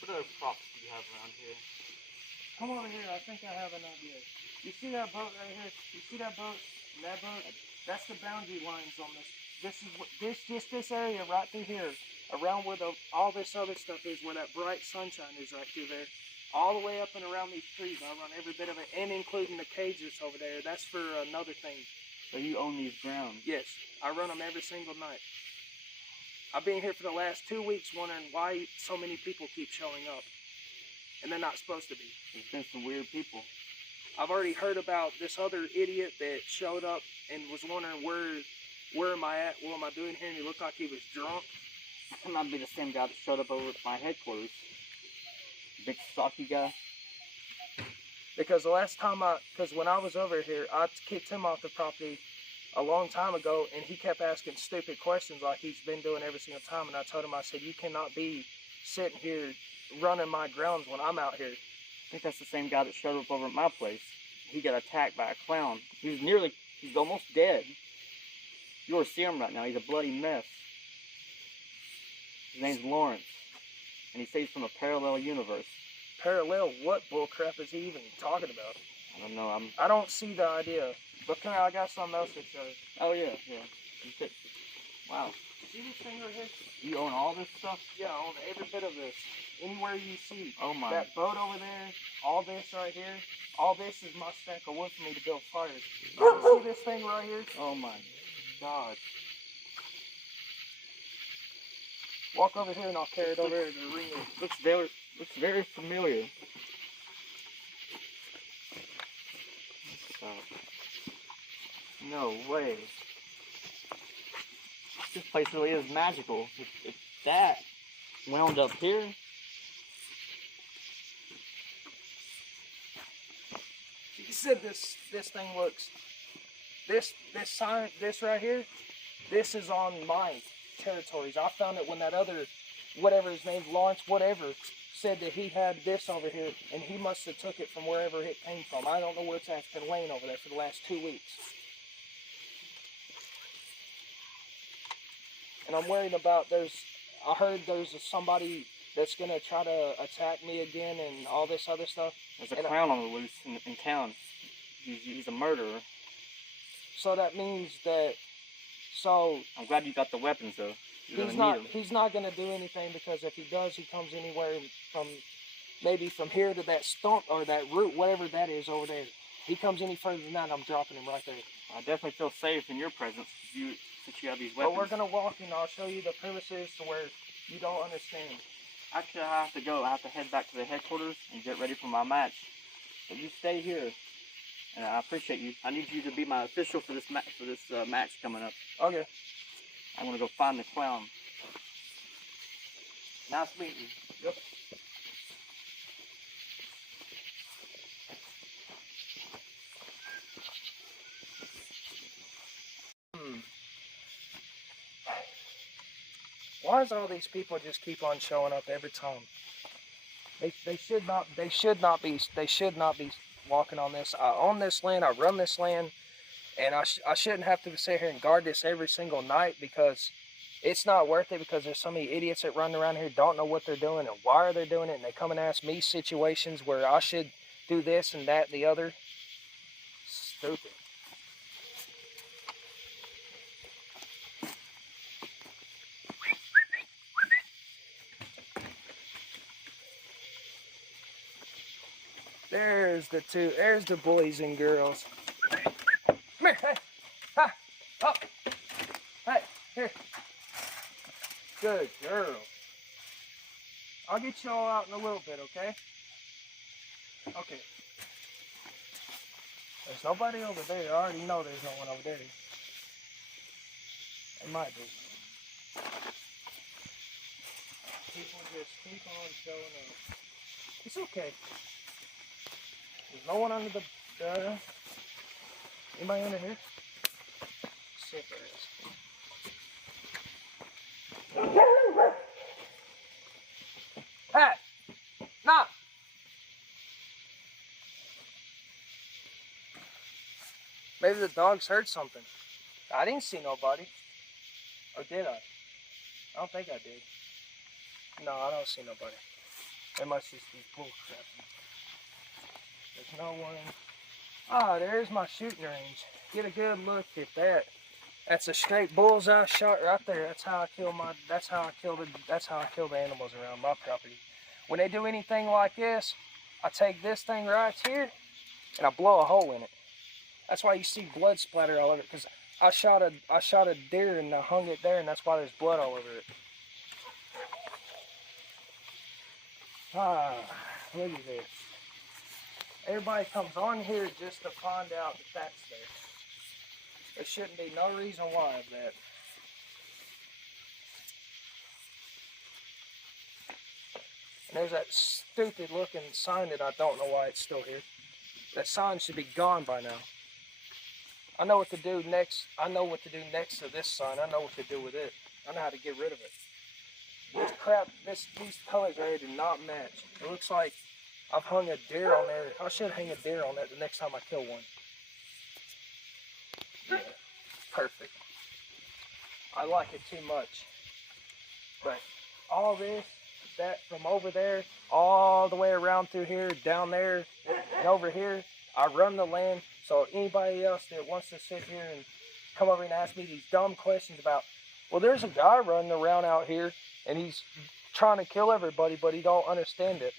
What other props do you have around here? Come over here, I think I have an idea. You see that boat right here? You see that boat? And that boat? That's the boundary lines on this. This area right through here, around where all this other stuff is, where that bright sunshine is right through there. All the way up and around these trees. I run every bit of it, and including the cage that's over there. That's for another thing. So you own these grounds? Yes, I run them every single night. I've been here for the last 2 weeks wondering why so many people keep showing up. And they're not supposed to be. There's been some weird people. I've already heard about this other idiot that showed up and was wondering where am I at, what am I doing here, and he looked like he was drunk. That might be the same guy that showed up over at my headquarters. Big stocky guy. Because the last time because when I was over here, I kicked him off the property a long time ago, and he kept asking stupid questions like he's been doing every single time, and I told him, I said, you cannot be sitting here running my grounds when I'm out here. I think that's the same guy that showed up over at my place. He got attacked by a clown. He's almost dead. You ought to see him right now. He's a bloody mess. His name's Lawrence, and he says he's from a parallel universe. Parallel? What bullcrap is he even talking about? I don't know. I don't see the idea. But come here, I got something else to show you. Oh yeah. Wow. See this thing right here? You own all this stuff? Yeah, I own every bit of this. Anywhere you see Oh my. that boat over there, all this right here, all this is my stack of wood for me to build fires. You see this thing right here? Oh my God. Walk over here and I'll carry it over to the ring. Looks very familiar. No way. This place really is magical. If that wound up here. You said this thing looks. This right here, this is on my territories. I found it when that other, whatever his name's, Lawrence, whatever, said that he had this over here, and he must have took it from wherever it came from. I don't know where it's at. It's been laying over there for the last 2 weeks. And I'm worried about I heard there's somebody that's going to try to attack me again and all this other stuff. There's a clown on the loose in town. He's a murderer. So that means that, so... I'm glad you got the weapons though. He's not going to do anything, because if he does, he comes anywhere from, maybe from here to that stump or that root, whatever that is over there. He comes any further than that, I'm dropping him right there. I definitely feel safe in your presence since you have these weapons. But we're going to walk and I'll show you the premises to where you don't understand. Actually, I have to go. I have to head back to the headquarters and get ready for my match. But you stay here, and I appreciate you. I need you to be my official for this match coming up. Okay. I'm gonna go find the clown. Nice meeting you. Yep. Why does all these people just keep on showing up every time? They should not be walking on this. I own this land, I run this land, and I shouldn't have to sit here and guard this every single night, because it's not worth it, because there's so many idiots that run around here, don't know what they're doing and why are they doing it, and they come and ask me situations where I should do this and that and the other. Stupid. There's the boys and girls. Come here, hey, ha, up, hey, here. Good girl. I'll get you all out in a little bit, okay? Okay. There's nobody over there. I already know there's no one over there. There might be. People just keep on showing up. It's okay. There's no one under the... anybody under here? See if there is. Hey! No! Maybe the dogs heard something. I didn't see nobody. Or did I? I don't think I did. No, I don't see nobody. It must just be bullcrap. There's no one. Ah, there's my shooting range. Get a good look at that. That's a straight bullseye shot right there. That's how I kill the animals around my property. When they do anything like this, I take this thing right here and I blow a hole in it. That's why you see blood splatter all over it, because I shot a deer and I hung it there, and that's why there's blood all over it. Ah, look at this. Everybody comes on here just to find out that that's there. There shouldn't be no reason why of that. And there's that stupid looking sign that I don't know why it's still here. That sign should be gone by now. I know what to do next. I know what to do next to this sign. I know what to do with it. I know how to get rid of it. This crap, these colors right here do not match. It looks like I've hung a deer on there. I should hang a deer on that the next time I kill one. Yeah, perfect. I like it too much. But all this, that from over there, all the way around through here, down there, and over here, I run the land. So anybody else that wants to sit here and come over and ask me these dumb questions about, well, there's a guy running around out here and he's trying to kill everybody, but he don't understand it.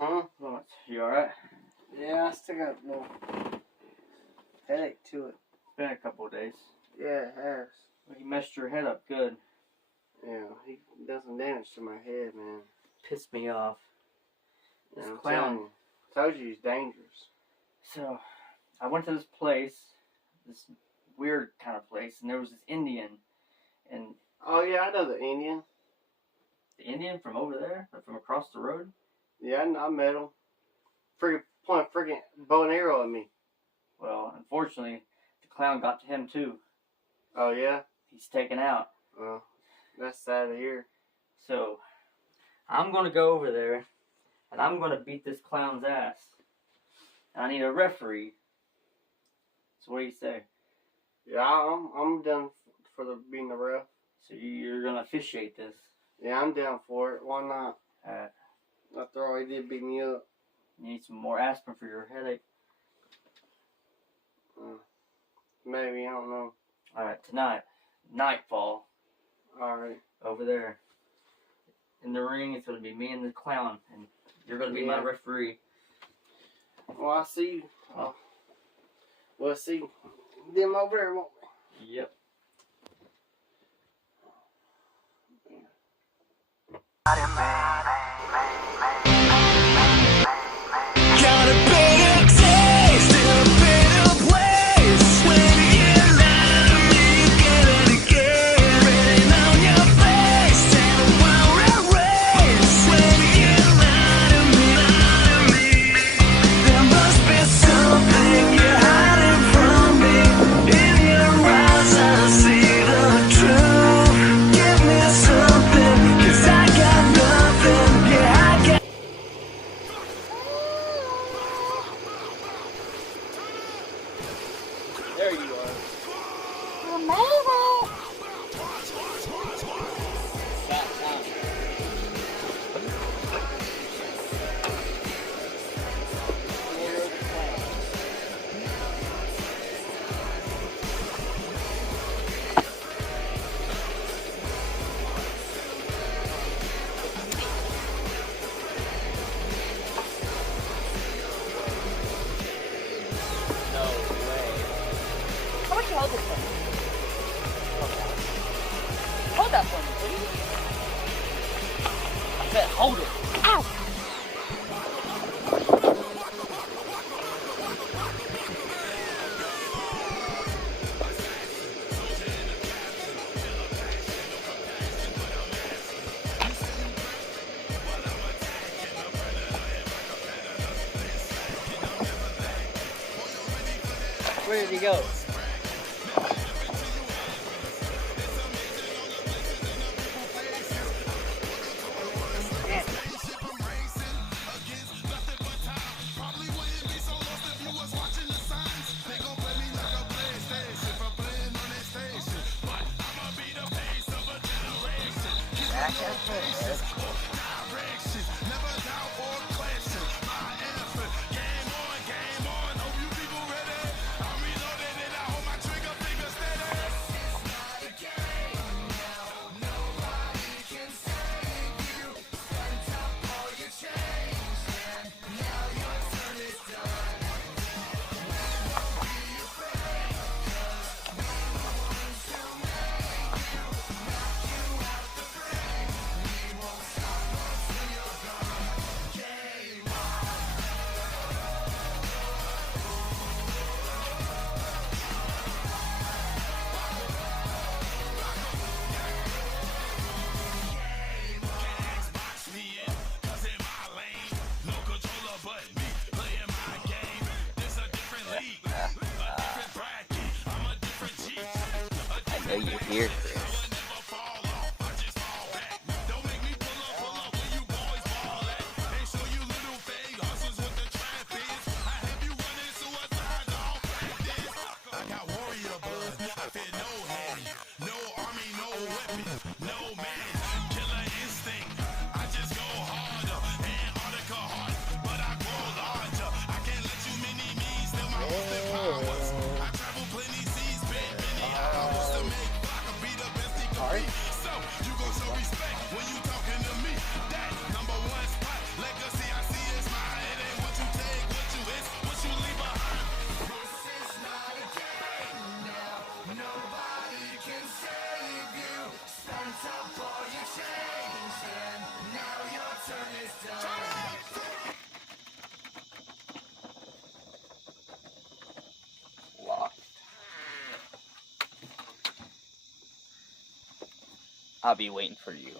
Huh? What? You alright? Yeah, I still got a little headache to it. It's been a couple of days. Yeah, it has. Well, he messed your head up good. Yeah, he done some damage to my head, man. Pissed me off. This Yeah, I'm clown. telling you. Told you he's dangerous. So, I went to this place, this weird kind of place, and there was this Indian. And Oh, yeah, I know the Indian. the Indian from over there, from across the road, Yeah, I met him. Freaking point a freaking bow and arrow at me. well, unfortunately, the clown got to him too. Oh, yeah? He's taken out. Well, that's sad to hear. So, I'm going to go over there, and I'm going to beat this clown's ass. And I need a referee. So what do you say? Yeah, I'm done for being the ref. So you're going to officiate this? Yeah, I'm down for it. Why not? Alright. After all, he did beat me up. You need some more aspirin for your headache. Maybe, I don't know. Alright, tonight, nightfall, Alright. over there. In the ring, it's going to be me and the clown, and you're going to be my Yeah. referee. Well, I see you. We'll see them over there, won't we? Yep. Got a better taste in a better place. When you lie to me again and again, written on your face, and a wild race. When you lie to me, there must be something you're hiding from me. In your eyes I see the truth. Give me something, 'cause I got nothing. Yeah, I got. There you are. That time. You're the clown. No way. How much you hold this one? Hold that for me, please. I said hold it. Ow! Where did he go? I know you're here, Chris. I'll be waiting for you.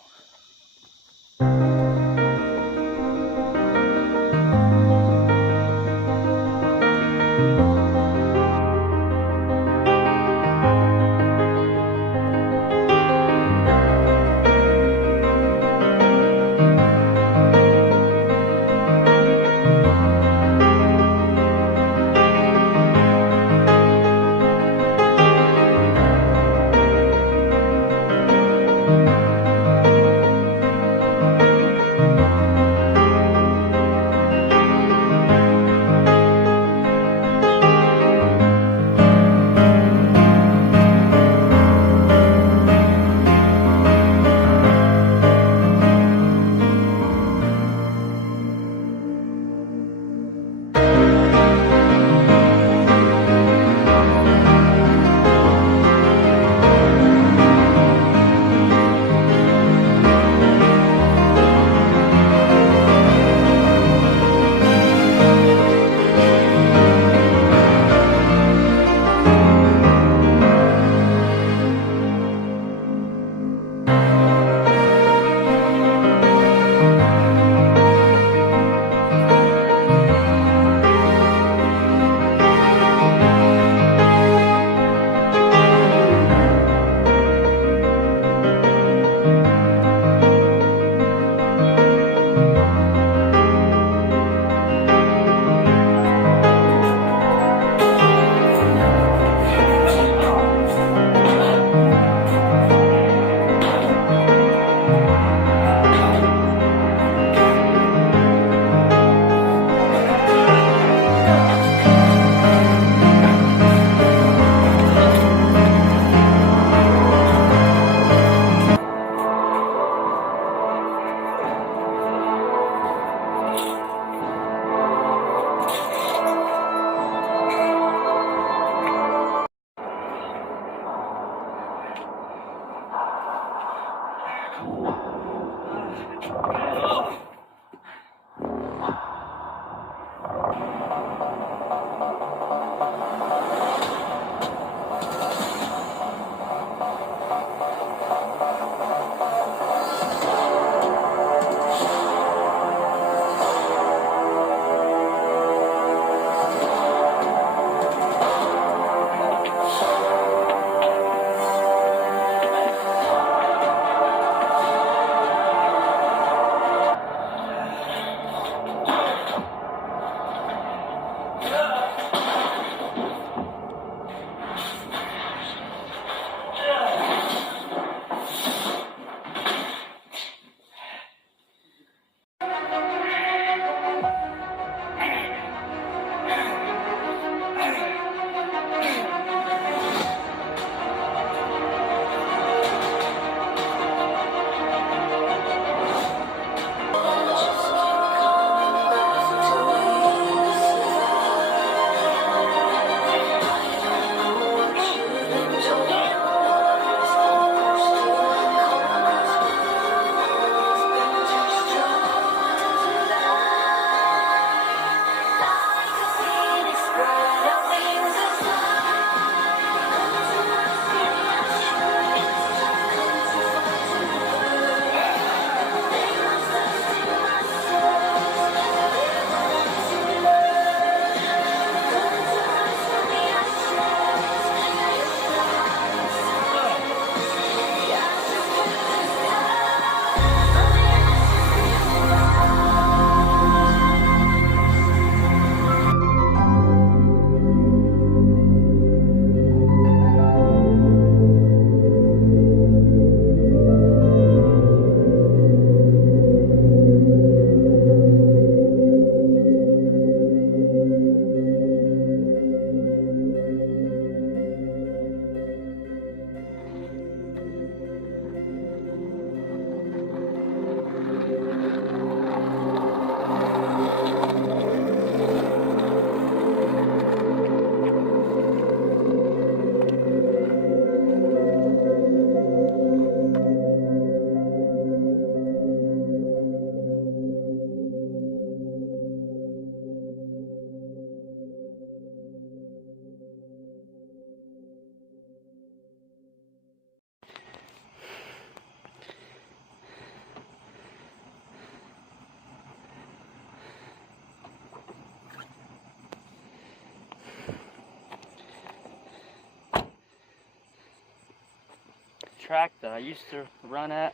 track that I used to run at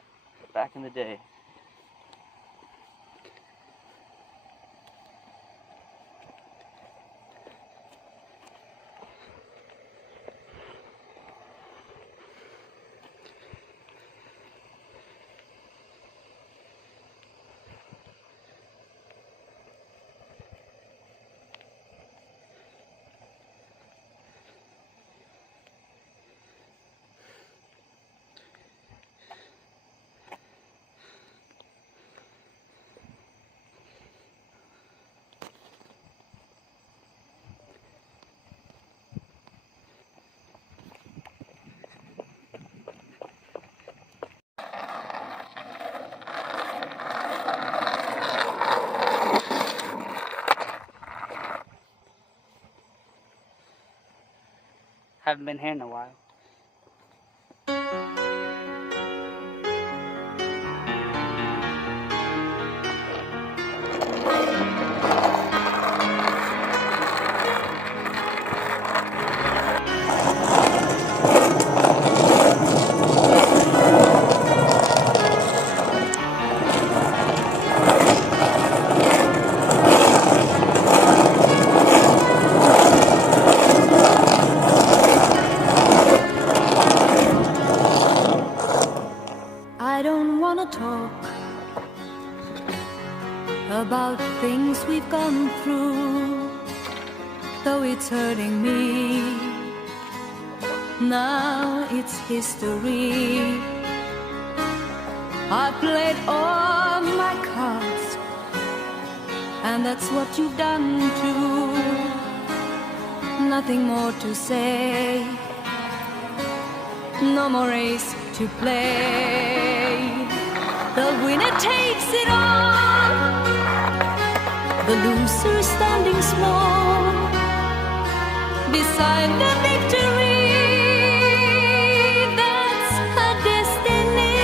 back in the day. Haven't been here in a while. I don't wanna talk about things we've gone through, though it's hurting me. Now it's history. I played all my cards, and that's what you've done too. Nothing more to say, no more race to play. The winner takes it all, the loser standing small beside the victory. That's her destiny.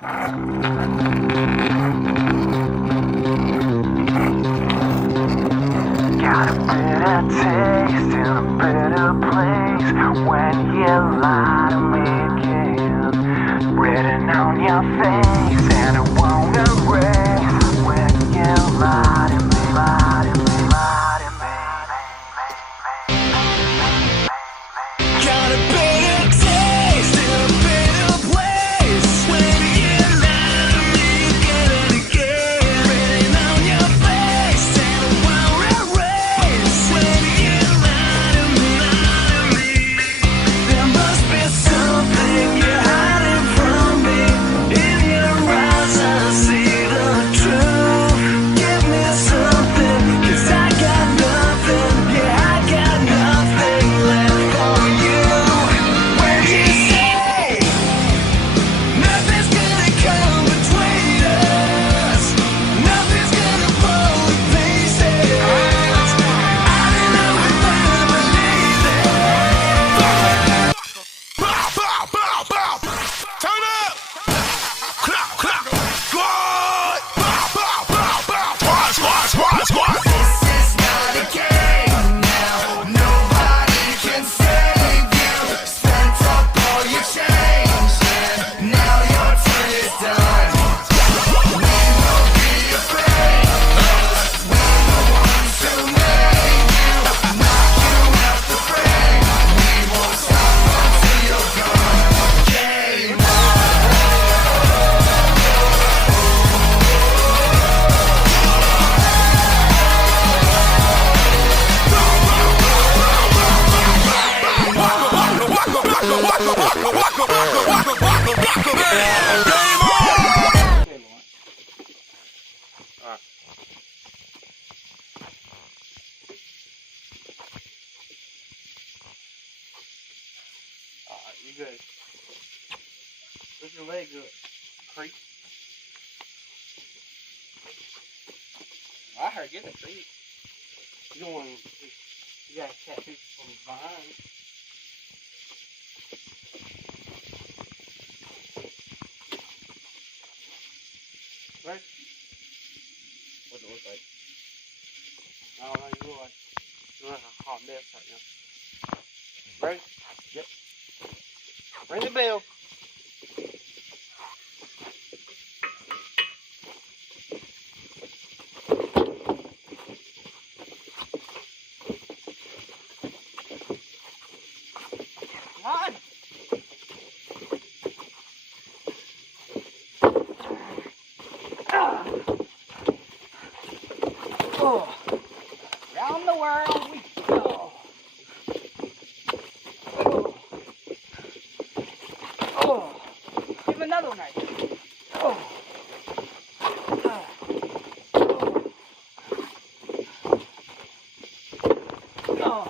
Got a bitter taste in a bitter place when you lie to me again. Written on your face and it won't erase when you lie to me, lie to me, lie to me. Got a bitter taste in a bitter place when you lie to me again and again. Written on your face and it won't erase when you lie to me, lie to me. There must be something you're hiding from me. In your eyes I see the truth. Give me something, 'cause I got nothing. Yeah, I got nothing left for you. When you say nothing's gonna come between us, nothing's gonna fall to pieces, I don't know if I believe it. Turn up! Clap, clap, squad! Squad, squad! This is not a game now. Nobody can save you. Spent up all your change, and now your turn is done. We won't be afraid, 'cause we're the ones who made you. Knock you out the frame. We won't stop until you're gone. Game Alright, you good. Where's your leg go? Creep. I heard you in the creep. You don't want to, you got tattoos from behind. Right? What's it look like? I don't know, you look like a hot mess right now. Ready? Yep. Ring the bell. Come on. Oh. Round the world we go. Oh. Give him another one right there. Oh. Oh.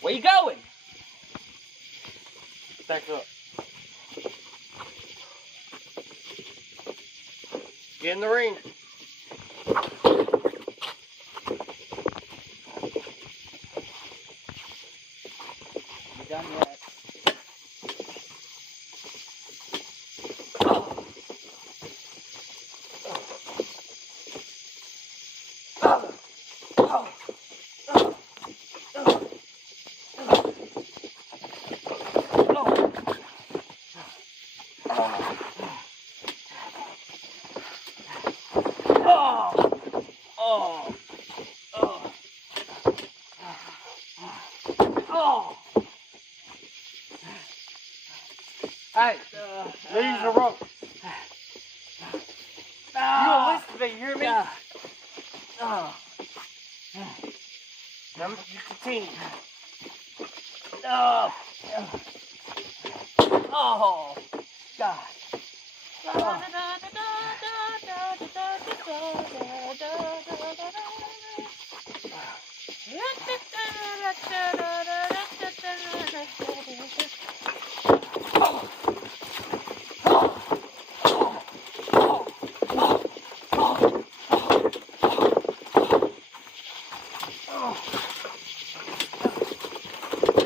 Where you going? Back up. Get in the ring. You done yet? Hey, leave the rope. You don't listen to me, you hear me? Now you continue. Oh, God.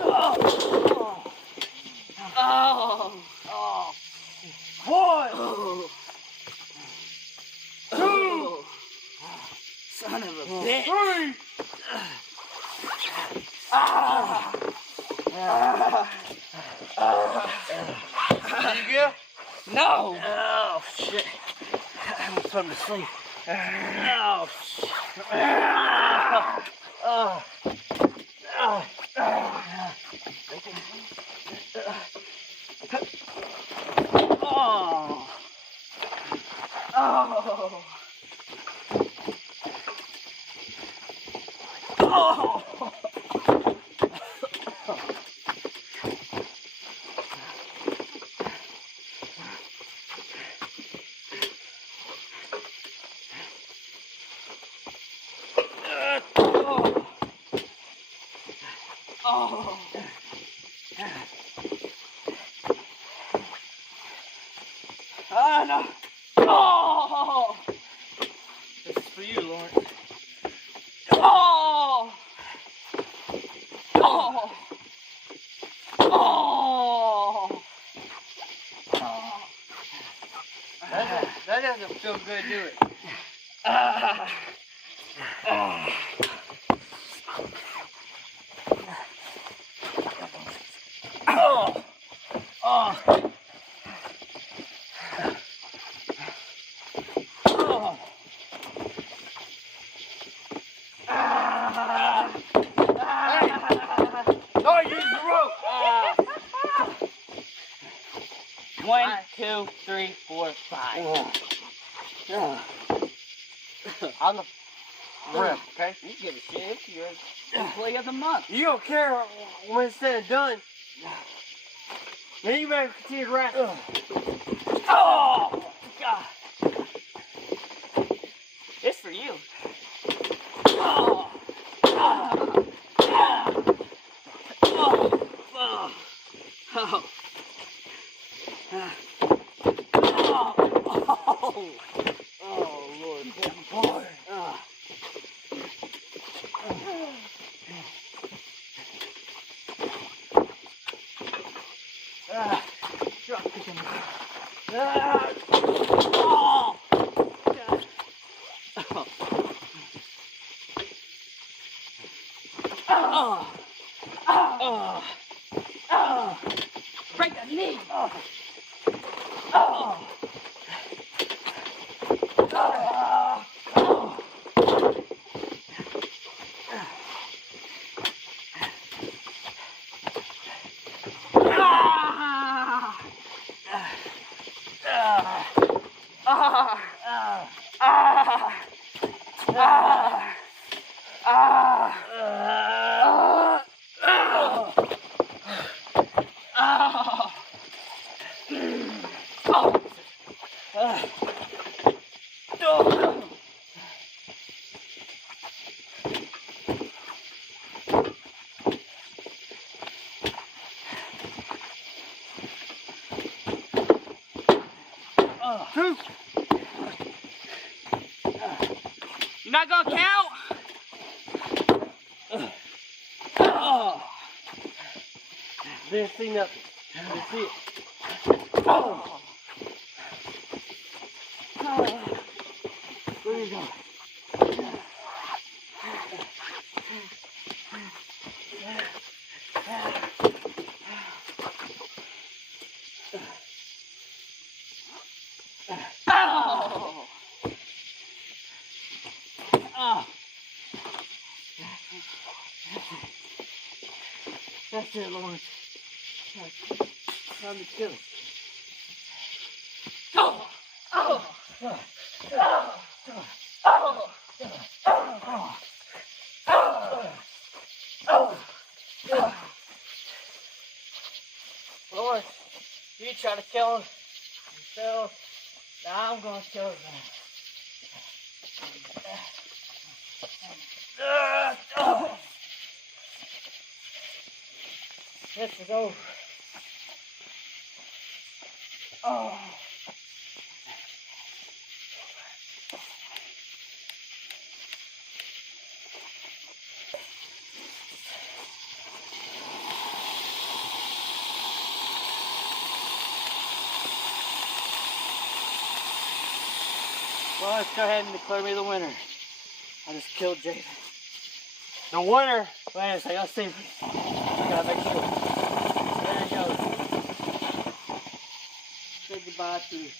Oh. Oh. Oh. 1, 2, Son of a bitch. 3. Did you get? No. Oh shit! I'm gonna put him to sleep. Oh shit! No! Oh! This is for you, Lawrence. Oh! Oh! Oh! That doesn't feel good, do it? No, use the rope! 1, 2, 3, 4, 5. On the rim, okay? You give a shit. It's your employee of the month. You don't care when it's said and done. Then you better continue to rap. Oh! God. It's for you. Oh! Oh! Oh! Oh! Oh! Oh, Lord, boy. Drop kick him. Oh! God. Oh! Oh! Oh! Break the knee! Oh! Oh! You're not gonna count? Didn't see nothing. Didn't see it. Where you going? That's it, Lawrence. Time to kill him. Lawrence, you try to kill him yourself. Now I'm gonna kill him. This is over. Oh. Well, let's go ahead and declare me the winner. I just killed Jaden. The winner. Wait a second, let's see. I gotta make sure. There it goes. Say goodbye to Jaden.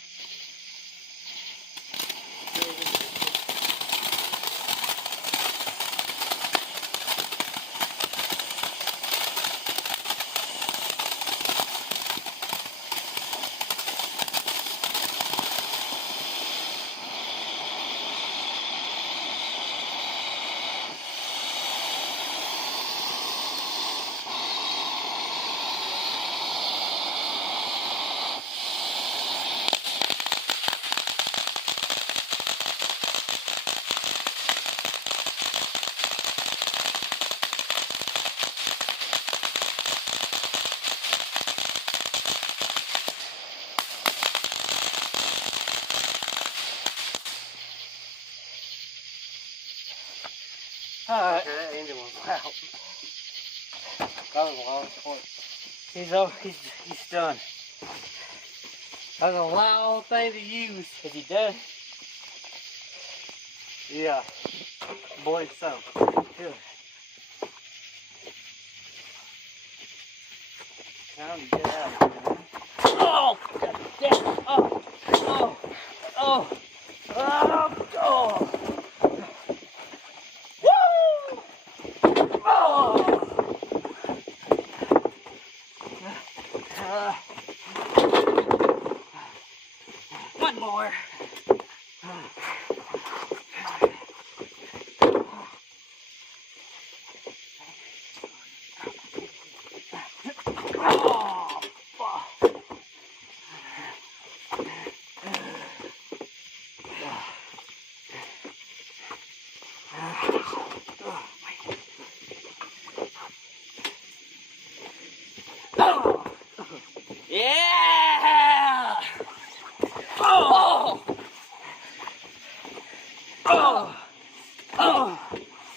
Alright. Okay, that ended one. Wow. That was a long point. He's done. That was a long thing to use. Is he dead? Yeah. Boy, so. Good. Time to get out of here, man. Oh! God damn. Oh! Oh! Oh! Oh! Oh! Woo! Oh! One more. Oh, fuck. Yeah! Oh! Oh! Oh! Oh!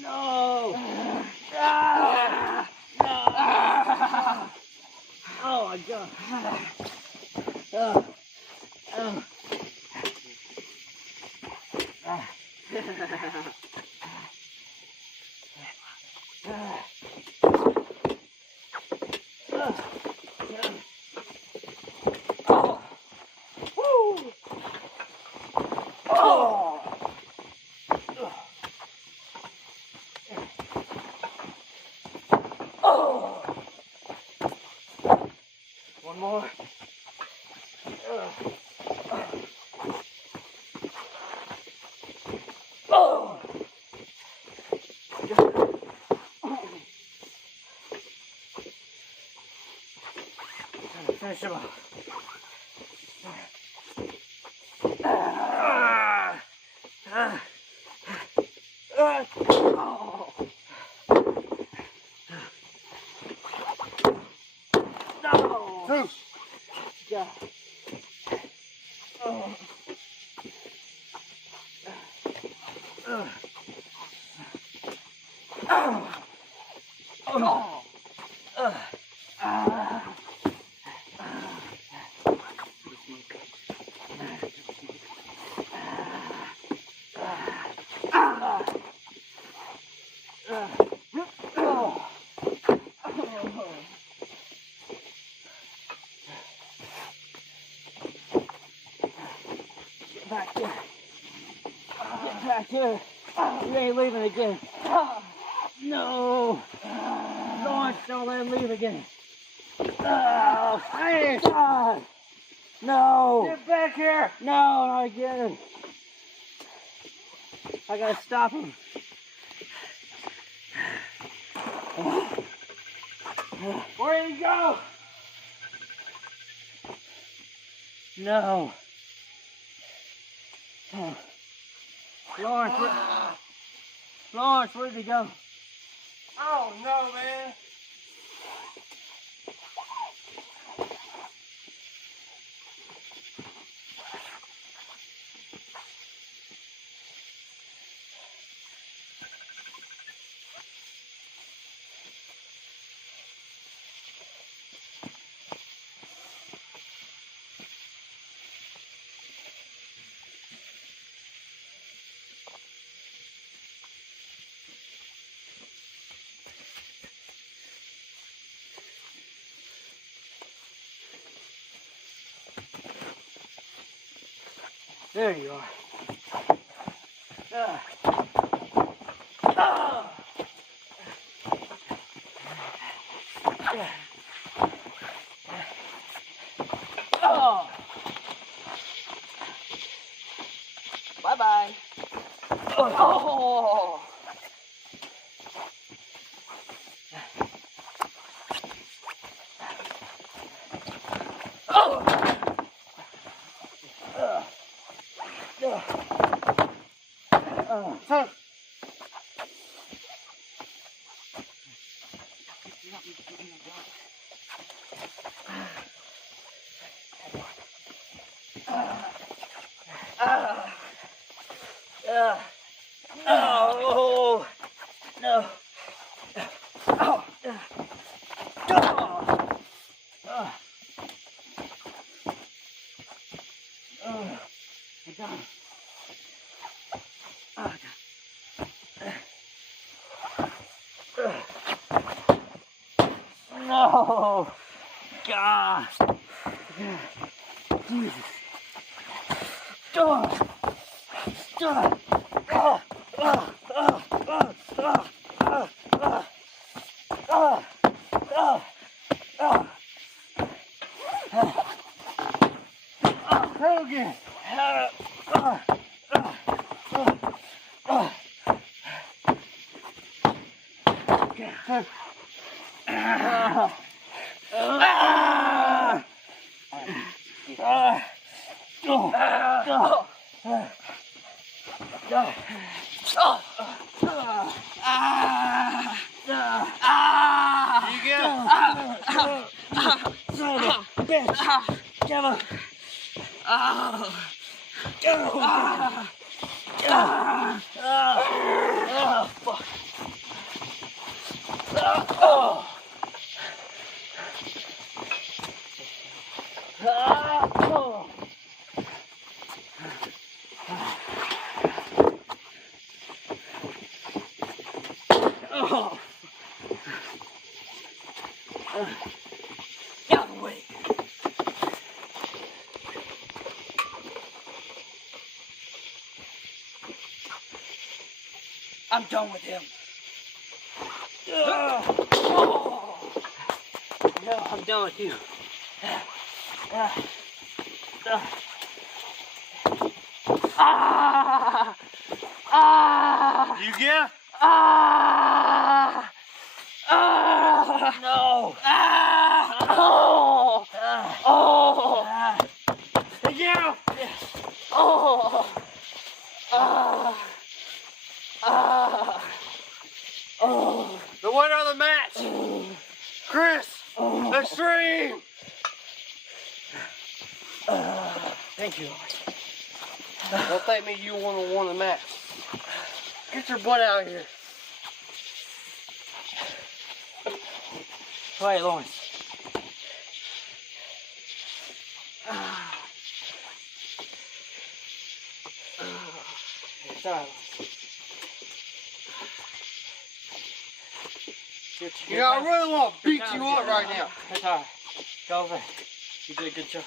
No! No! Oh my God! One more. Oh! Finish him off. No! Two. God. Oh. Get back here. Get back here. You ain't leaving again. No. Lawrence, don't let him leave again. Oh, hey. God. No. Get back here. No, not again. I gotta stop him. Where did he go? No. Lawrence, Lawrence, where'd he go? I don't know, man. There you are. Bye-bye. Oh. No. No. Oh. I got him. No. God. Jesus. Hogan. Get out of the way. I'm done with him. No, I'm done with you. You get? No. Yeah. The winner of the match, Chris Extreme. Thank you. Don't thank me, you won the match. Get your butt out of here. Quiet, Lawrence. It's all right. You know, I really want to beat you up right now. It's all right. Go over. You did a good job.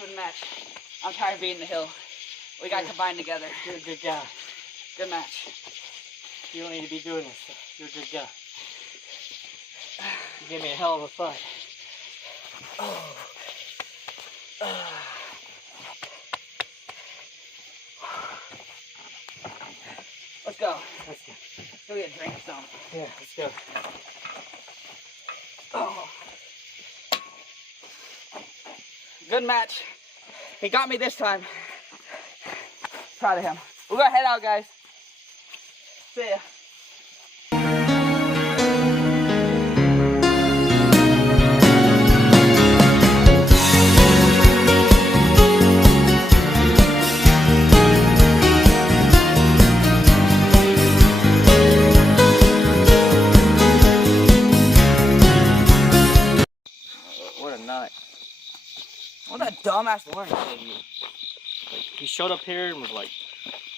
Good match. I'm tired of being the hill. We got combined together. You're a good guy. Good match. You don't need to be doing this. You're a good guy. You gave me a hell of a fight. Let's go. Let's go. Go get a drink or something. Yeah, let's go. Good match. He got me this time. Proud of him. We're gonna head out, guys. See ya. What a night. What a dumbass Lawrence did you? Like, he showed up here and was like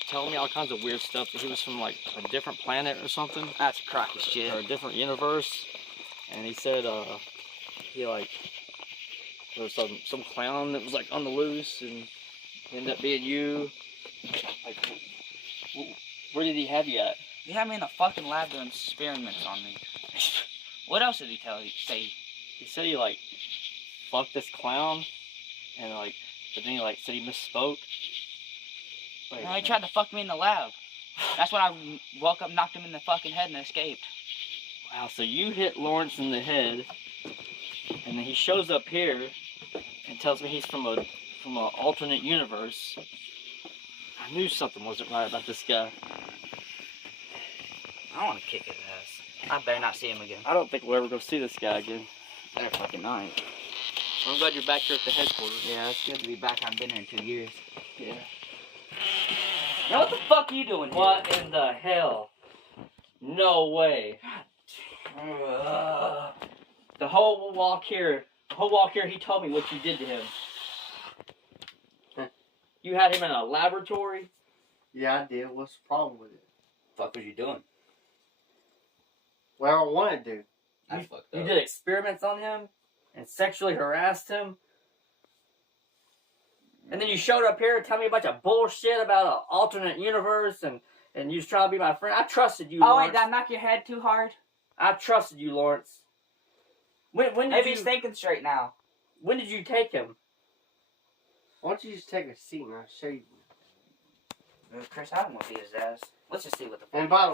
telling me all kinds of weird stuff. That he was from like a different planet or something. That's cracky shit. Or a different universe. And he said, he like, there was some clown that was like on the loose and ended up being you. Like, where did he have you at? He had me in a fucking lab doing experiments on me. What else did he say? He said he like fucked this clown, and like, but then he like said he misspoke. Wait, No, he tried to fuck me in the lab. That's when I woke up, knocked him in the fucking head, and escaped. Wow, so you hit Lawrence in the head, and then he shows up here and tells me he's from an alternate universe. I knew something wasn't right about this guy. I want to kick his ass. I better not see him again. I don't think we'll ever go see this guy again. Better fucking not. I'm glad you're back here at the headquarters. Yeah, it's good to be back. I've been here in 2 years. Yeah. Now what the fuck are you doing here? What in the hell? No way. The whole walk here, he told me what you did to him. You had him in a laboratory? Yeah, I did. What's the problem with it? Fuck was you doing? Well, I wanted to. That's fucked You up. did experiments on him and sexually harassed him? And then you showed up here and told me a bunch of bullshit about an alternate universe and you was trying to be my friend. I trusted you, Oh Lawrence. wait, did I knock your head too hard? I trusted you, Lawrence. When did Maybe you... he's thinking straight now. When did you take him? Why don't you just take a seat and I'll show you? Chris, I don't want to beat his ass. Let's just see what the fuck. And by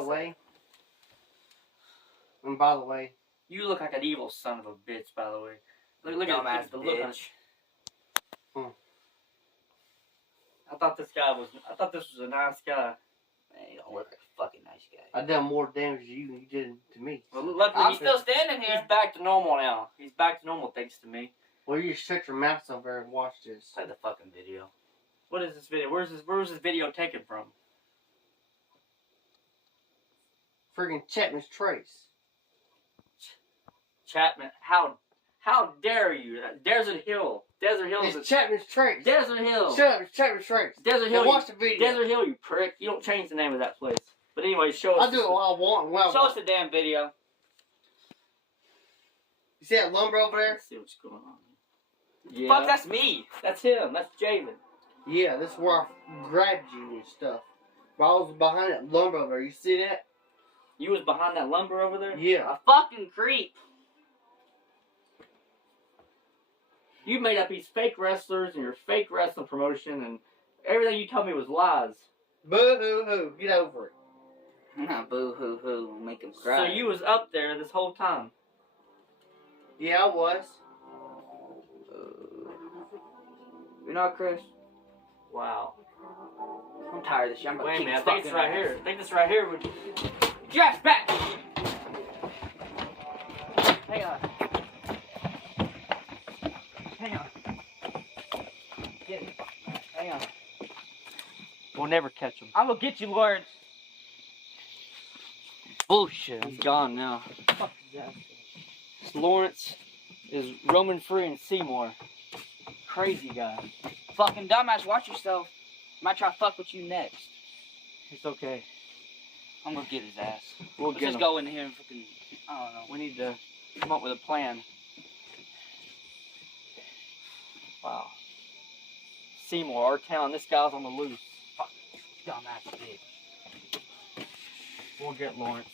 the way, You look like an evil son of a bitch, by the way. Look Dumbass at the look on bitch. I thought this was a nice guy. Man, you don't look like a fucking nice guy. I done more damage to you than you did to me. Well, luckily, I'm still standing he's here. back to normal now. He's back to normal thanks to me. Well, you shut your mouth over and watch this. Play the fucking video. What is this video? Where was this video taken from? Friggin' Chapman's Trace. Chapman, how dare you? Desert Hill. Desert Hill is It's Chapman's Trace. Desert Hill. Shut up, it's Chapman's Trace. Desert Now Hill. watch the video. Desert Hill, you prick. You don't change the name of that place. But anyway, show us. I'll do it what I want and when I Show us want. the damn video. You see that lumber over there? Let's see what's going on. Yeah. Fuck, that's me. That's him. That's Javen. Yeah, this is where I grabbed you and stuff. But I was behind that lumber over there. You see that? You was behind that lumber over there? Yeah. A fucking creep. You made up these fake wrestlers and your fake wrestling promotion and everything you told me was lies. Boo-hoo-hoo. Get over it. Boo-hoo-hoo. Make him cry. So you was up there this whole time. Yeah, I was. You know what, Chris? Wow. I'm tired of this shit. I'm gonna Wait a kick minute, I his think it's fucking right ass. here. I think this right here would... Get your ass back! Hang on. Hang on. Get it. Hang on. We'll never catch him. I'm gonna get you, Lawrence. Bullshit. He's gone now. Fuck his ass. Lawrence is roaming free in Seymour. Crazy guy. Fucking dumbass, watch yourself. Might try to fuck with you next. It's okay. I'm gonna get his ass. We'll Let's get just him. go in here and fucking, I don't know. We need to come up with a plan. Wow. Seymour, our town. This guy's on the loose. Dumbass bitch. We'll get Lawrence.